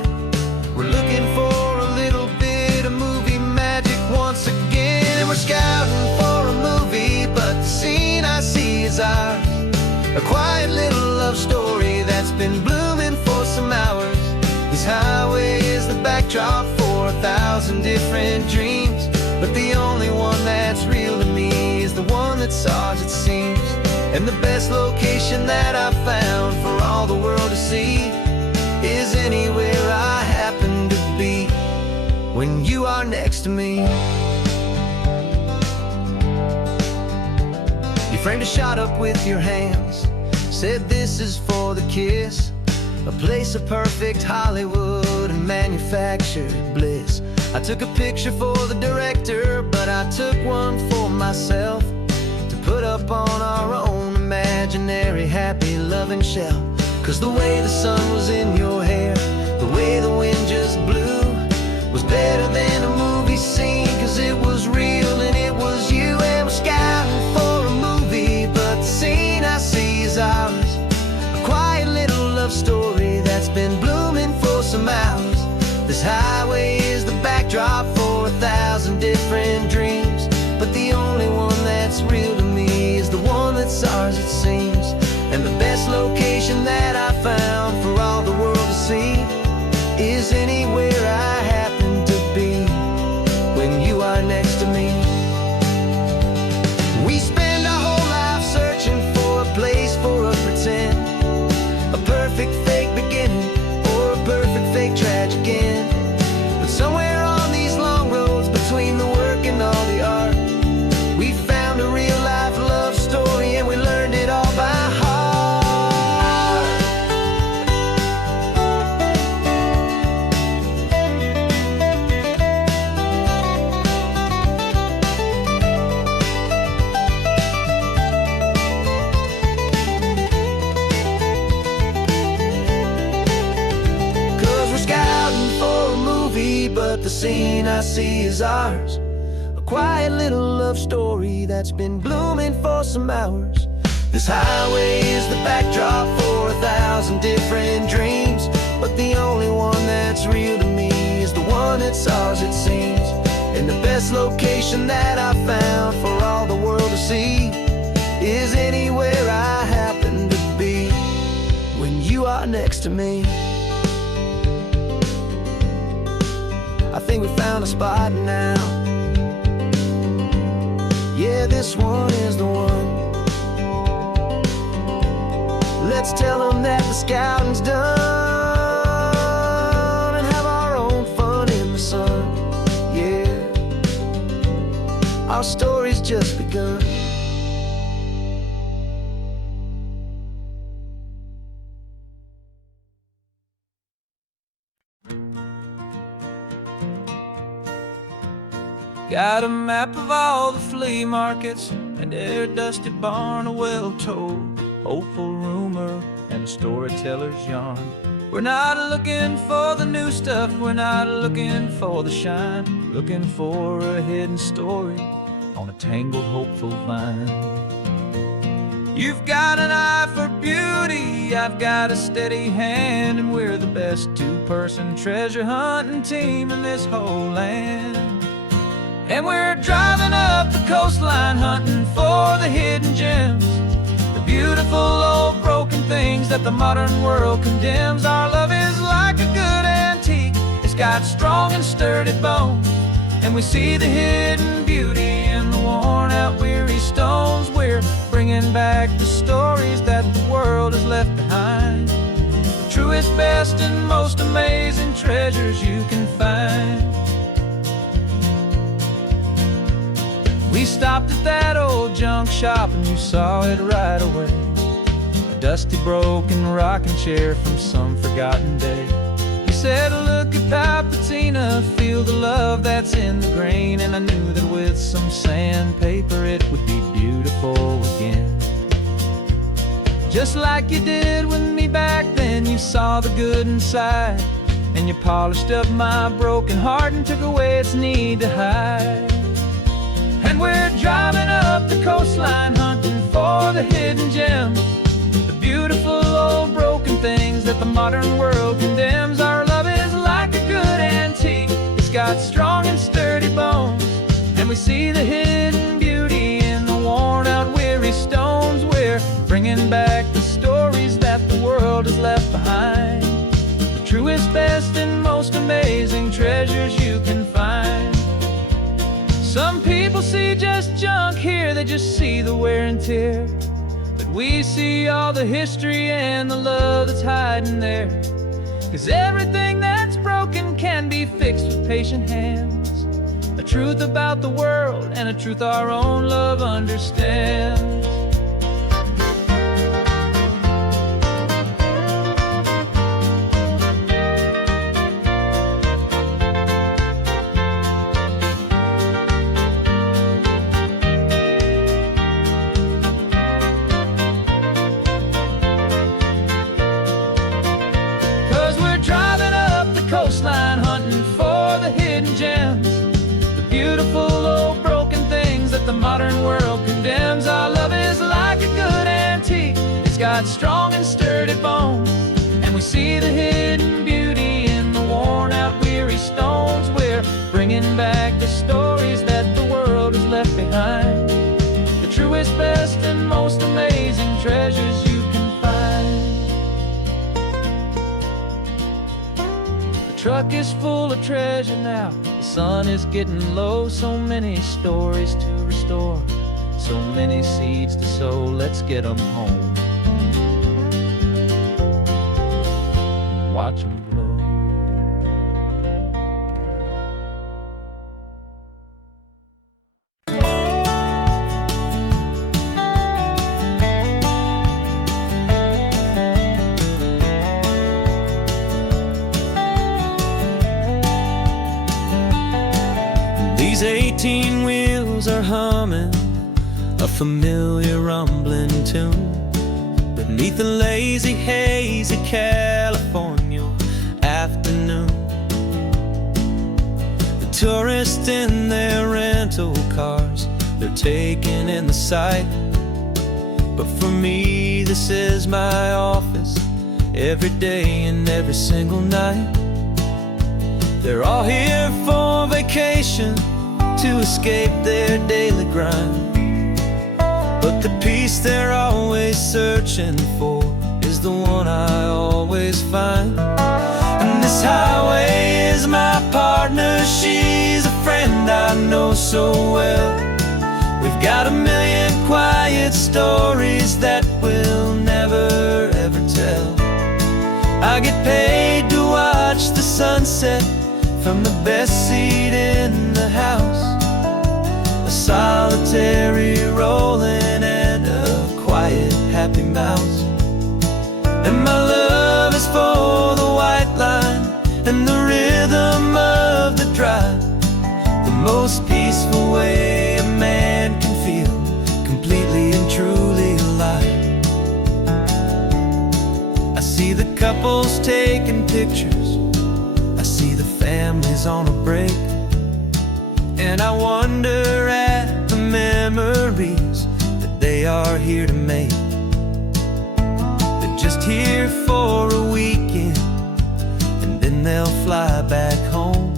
We're looking for a little bit of movie magic once again, and we're scouting for a movie, but the scene I see is ours. A quiet little love story that's been blooming for some hours. This highway is the backdrop for 1,000 different dreams, but the only one that's real to me is the one that's ours, it seems. And the best location that I've found for all the world to see is anywhere I happen to be when you are next to me. You framed a shot up with your hands, said this is for the kiss, a place of perfect Hollywood and manufactured bliss. I took a picture for the director, but I took one for myself to put up on our own imaginary happy loving shelf. 'Cause the way the sun was in your hair, the way the wind just blew, was better than a movie scene, 'cause it was real and it was you. And we're scouting for a movie, but the scene I see is ours. A quiet little love story that's been blooming for some hours. This highway is the backdrop for 1,000 different dreams, but the only one that's real to me is the one that's ours, it seems. And the best location that I found for all the world to see is anywhere I happen to be when you are next to me. We spend our whole be, but the scene I see is ours. A quiet little love story that's been blooming for some hours. This highway is the backdrop for 1,000 different dreams, but the only one that's real to me is the one that's ours, it seems. And the best location that I found for all the world to see is anywhere I happen to be when you are next to me. I think we found a spot now. Yeah, this one is the one. Let's tell them that the scouting's done and have our own fun in the sun. Yeah, our story's just begun. Got a map of all the flea markets and their dusty barn, a well-told, hopeful rumor and a storyteller's yarn. We're not looking for the new stuff, we're not looking for the shine, looking for a hidden story on a tangled, hopeful vine. You've got an eye for beauty, I've got a steady hand, and we're the best two-person treasure hunting team in this whole land. And we're driving up the coastline hunting for the hidden gems, the beautiful old broken things that the modern world condemns. Our love is like a good antique, it's got strong and sturdy bones, and we see the hidden beauty in the worn out weary stones. We're bringing back the stories that the world has left behind, the truest, best, and most amazing treasures you can find. We stopped at that old junk shop and you saw it right away, a dusty, broken rocking chair from some forgotten day. You said, look at that patina, feel the love that's in the grain, and I knew that with some sandpaper it would be beautiful again. Just like you did with me back then, you saw the good inside, and you polished up my broken heart and took away its need to hide. And we're driving up the coastline hunting for the hidden gems, the beautiful old broken things that the modern world condemns. Our love is like a good antique, it's got strong and sturdy bones, and we see the hidden beauty in the worn out weary stones. We're bringing back the stories that the world has left behind, the truest, best, and most amazing treasures you can find. Some people see just junk here, they just see the wear and tear, but we see all the history and the love that's hiding there. 'Cause everything that's broken can be fixed with patient hands, a truth about the world and a truth our own love understands. 'Cause we're driving up the coastline hunting for the hidden gems, the beautiful old broken things that the modern world condemns. Our love is like a good antique, it's got strong and sturdy bones, and we see the hidden beauty in the worn out weary stones. We're bringing back the stories that the world has left behind, the truest, best, and most amazing treasures you can find. The truck is full of treasure now, the sun is getting low, so many stories to restore, so many seeds to sow. Let's get them home, watch them blow. These 18 wheels are humming a familiar rumbling tune beneath the lazy, hazy California afternoon. tourists in their rental cars, they're taking in the sight. But for me, this is my office, every day and every single night. They're all here for vacation, to escape their daily grind. But the peace they're always searching for is the one I always find. And this highway is my partner, she's a friend I know so well. We've got a million quiet stories that we'll never ever tell. I get paid to watch the sunset from the best seat in the house. A solitary rolling and a quiet happy mouse. And my love is for the white line and the rhythm of the drive. The most peaceful way a man can feel completely and truly alive. I see the couples taking pictures, I see the families on a break, and I wonder at the memories that they are here to make. They're just here for a weekend, and then they'll fly back home,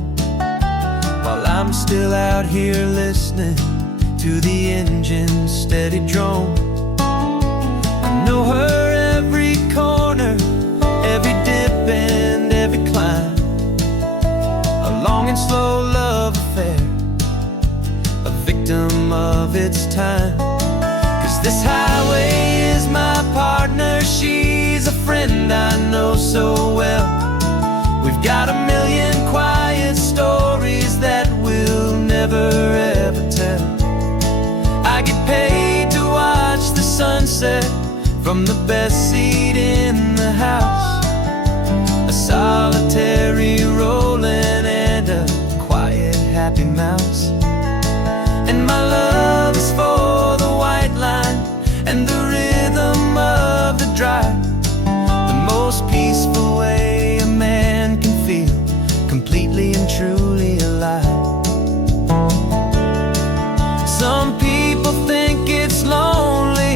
while I'm still out here listening to the engine's steady drone. I know her every corner, every dip and every climb. A long and slow love affair, a victim of its time. 'Cause this highway is my partner, she's a friend I know so well. We've got a million quiet stories that we'll never ever tell. I get paid to watch the sunset from the best seat in the house. A solitary rolling and a quiet happy mouse. And my love is for the white line and the rhythm of the drive. The most peaceful way a man can feel completely and truly alive. Some people think it's lonely,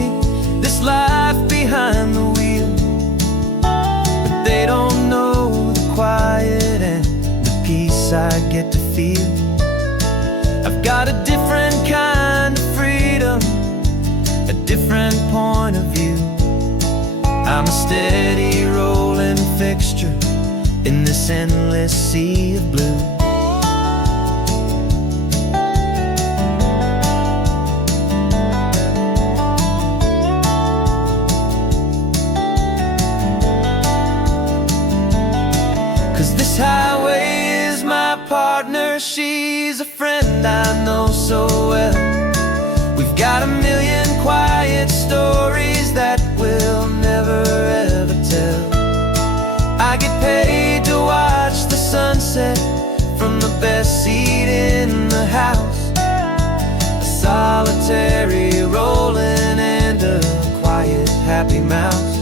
this life behind the wheel, but they don't know the quiet and the peace I get to feel. I've got a different kind of freedom, a different point of view. I'm a steady rolling fixture in this endless sea of blue. This highway is my partner, she's a friend I know so well. We've got a million quiet stories that we'll never ever tell. I get paid to watch the sunset from the best seat in the house. A solitary rolling and a quiet happy mouse.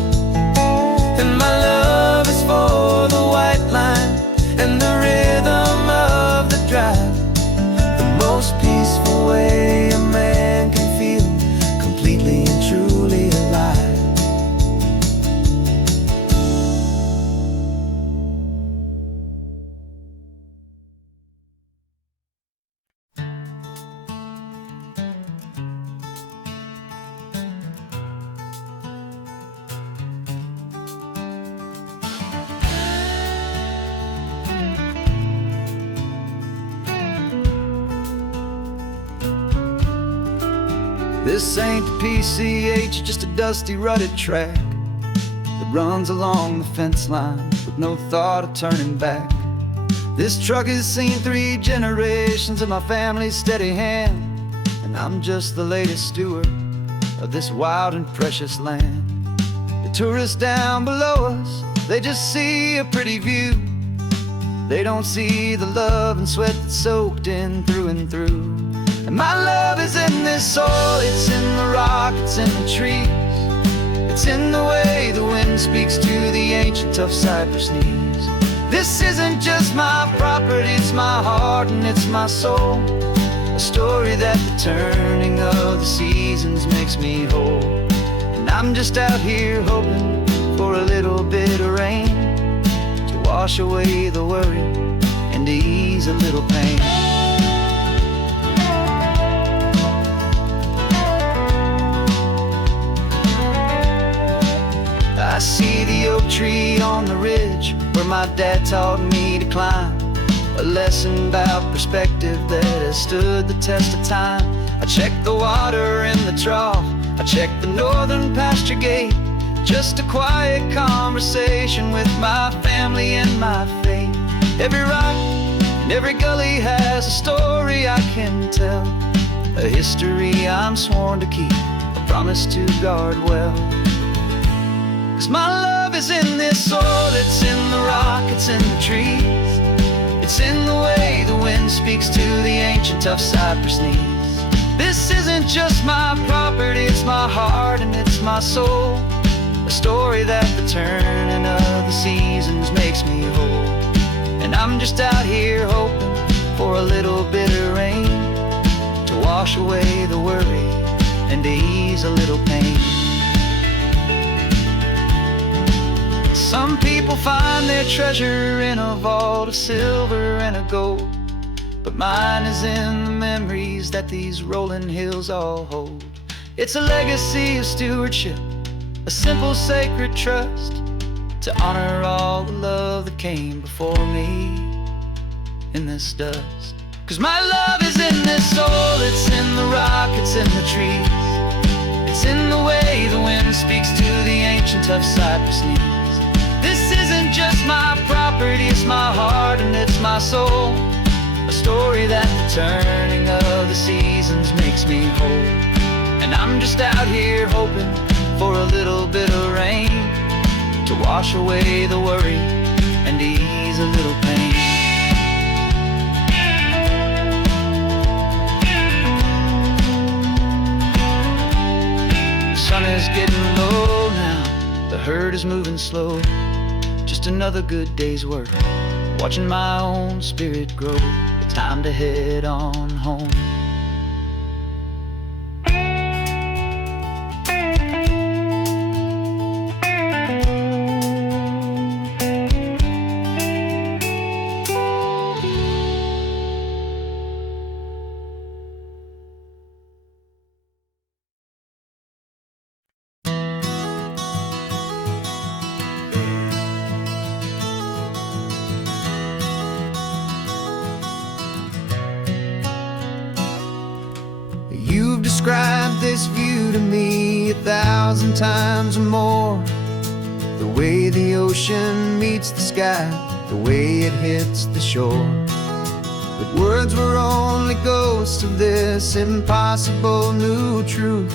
And my love is for the white line and the rhythm of the drive. The most peaceful way a man can feel completely and truly alive. This ain't the PCH, just a dusty rutted track that runs along the fence line with no thought of turning back. This truck has seen 3 generations of my family's steady hand, and I'm just the latest steward of this wild and precious land. The tourists down below us, they just see a pretty view. They don't see the love and sweat that's soaked in through and through. And my love is in this soil, it's in the rock, it's in the trees. It's in the way the wind speaks to the ancient tough cypress knees. This isn't just my property, it's my heart and it's my soul. A story that the turning of the seasons makes me whole. And I'm just out here hoping for a little bit of rain to wash away the worry and to ease a little pain. I see the oak tree on the ridge where my dad taught me to climb. A lesson about perspective that has stood the test of time. I check the water in the trough, I check the northern pasture gate. Just a quiet conversation with my family and my faith. Every rock and every gully has a story I can tell, a history I'm sworn to keep, a promise to guard well. 'Cause my love is in this soil, it's in the rock, it's in the trees. It's in the way the wind speaks to the ancient tough cypress knees. This isn't just my property, it's my heart and it's my soul. A story that the turning of the seasons makes me whole. And I'm just out here hoping for a little bit of rain to wash away the worry and to ease a little pain. Some people find their treasure in a vault of silver and of gold, but mine is in the memories that these rolling hills all hold. It's a legacy of stewardship, a simple sacred trust, to honor all the love that came before me in this dust. 'Cause my love is in this soul, it's in the rock, it's in the trees. It's in the way the wind speaks to the ancient tough cypress knees. This isn't just my property, it's my heart and it's my soul. A story that the turning of the seasons makes me whole. And I'm just out here hoping for a little bit of rain to wash away the worry and ease a little pain. The sun is getting low now, the herd is moving slow. Just another good day's work, watching my own spirit grow. Time to head on home. You've described this view to me 1,000 times or more. The way the ocean meets the sky, the way it hits the shore. But words were only ghosts of this impossible new truth.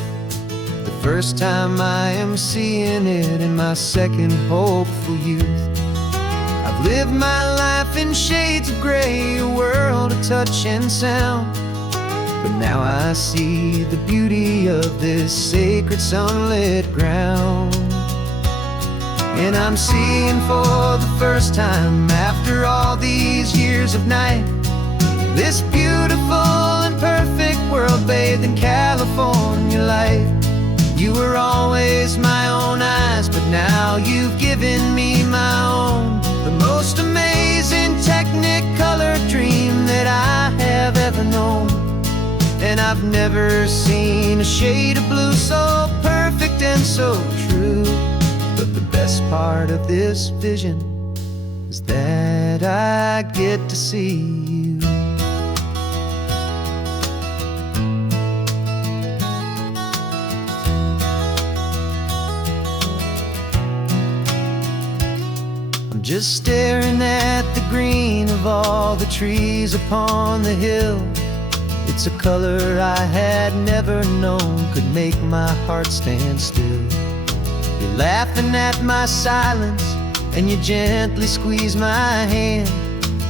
The first time I am seeing it in my second hopeful youth. I've lived my life in shades of gray, a world of touch and sound. But now I see the beauty of this sacred sunlit ground. And I'm seeing for the first time after all these years of night, this beautiful and perfect world bathed in California light. You were always my own eyes, but now you've given me my own. The most amazing technicolor dream that I have ever known. And I've never seen a shade of blue so perfect and so true. But the best part of this vision is that I get to see you. I'm just staring at the green of all the trees upon the hill. It's a color I had never known could make my heart stand still. You're laughing at my silence and you gently squeeze my hand.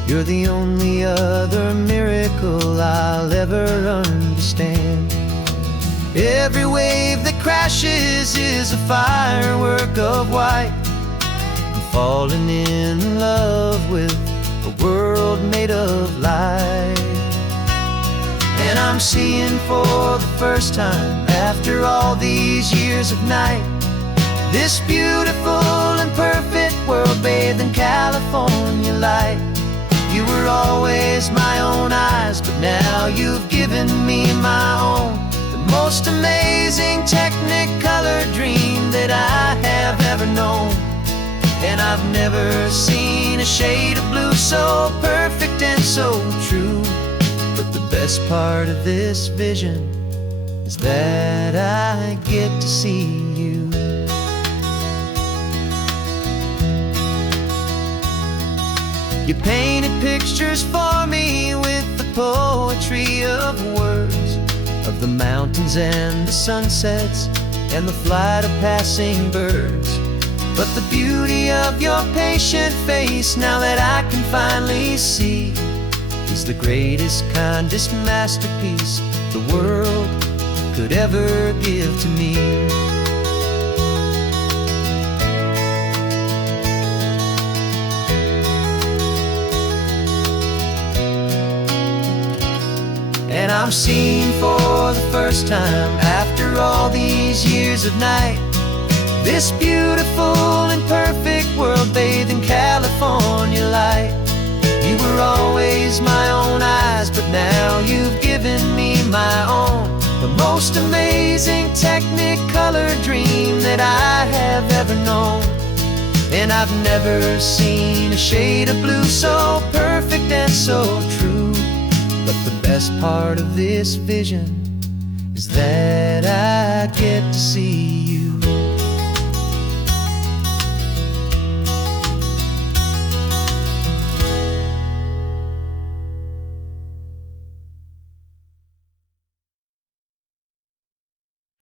You're the only other miracle I'll ever understand. Every wave that crashes is a firework of white. I'm falling in love with a world made of light. And I'm seeing for the first time, after all these years of night, this beautiful and perfect world bathed in California light. You were always my own eyes, but now you've given me my own, the most amazing technicolor dream that I have ever known. And I've never seen a shade of blue so perfect and so true. But the best part of this vision is that I get to see you. You painted pictures for me with the poetry of words, of the mountains and the sunsets and the flight of passing birds. But the beauty of your patient face, now that I can finally see, is the greatest, kindest masterpiece the world could ever give to me. And I'm seeing for the first time, after all these years of night, this beautiful and perfect world bathed in California light. You were always my own eyes, but now you've given me my own, the most amazing technicolor dream that I have ever known. And I've never seen a shade of blue so perfect and so true. But the best part of this vision is that I get to see you.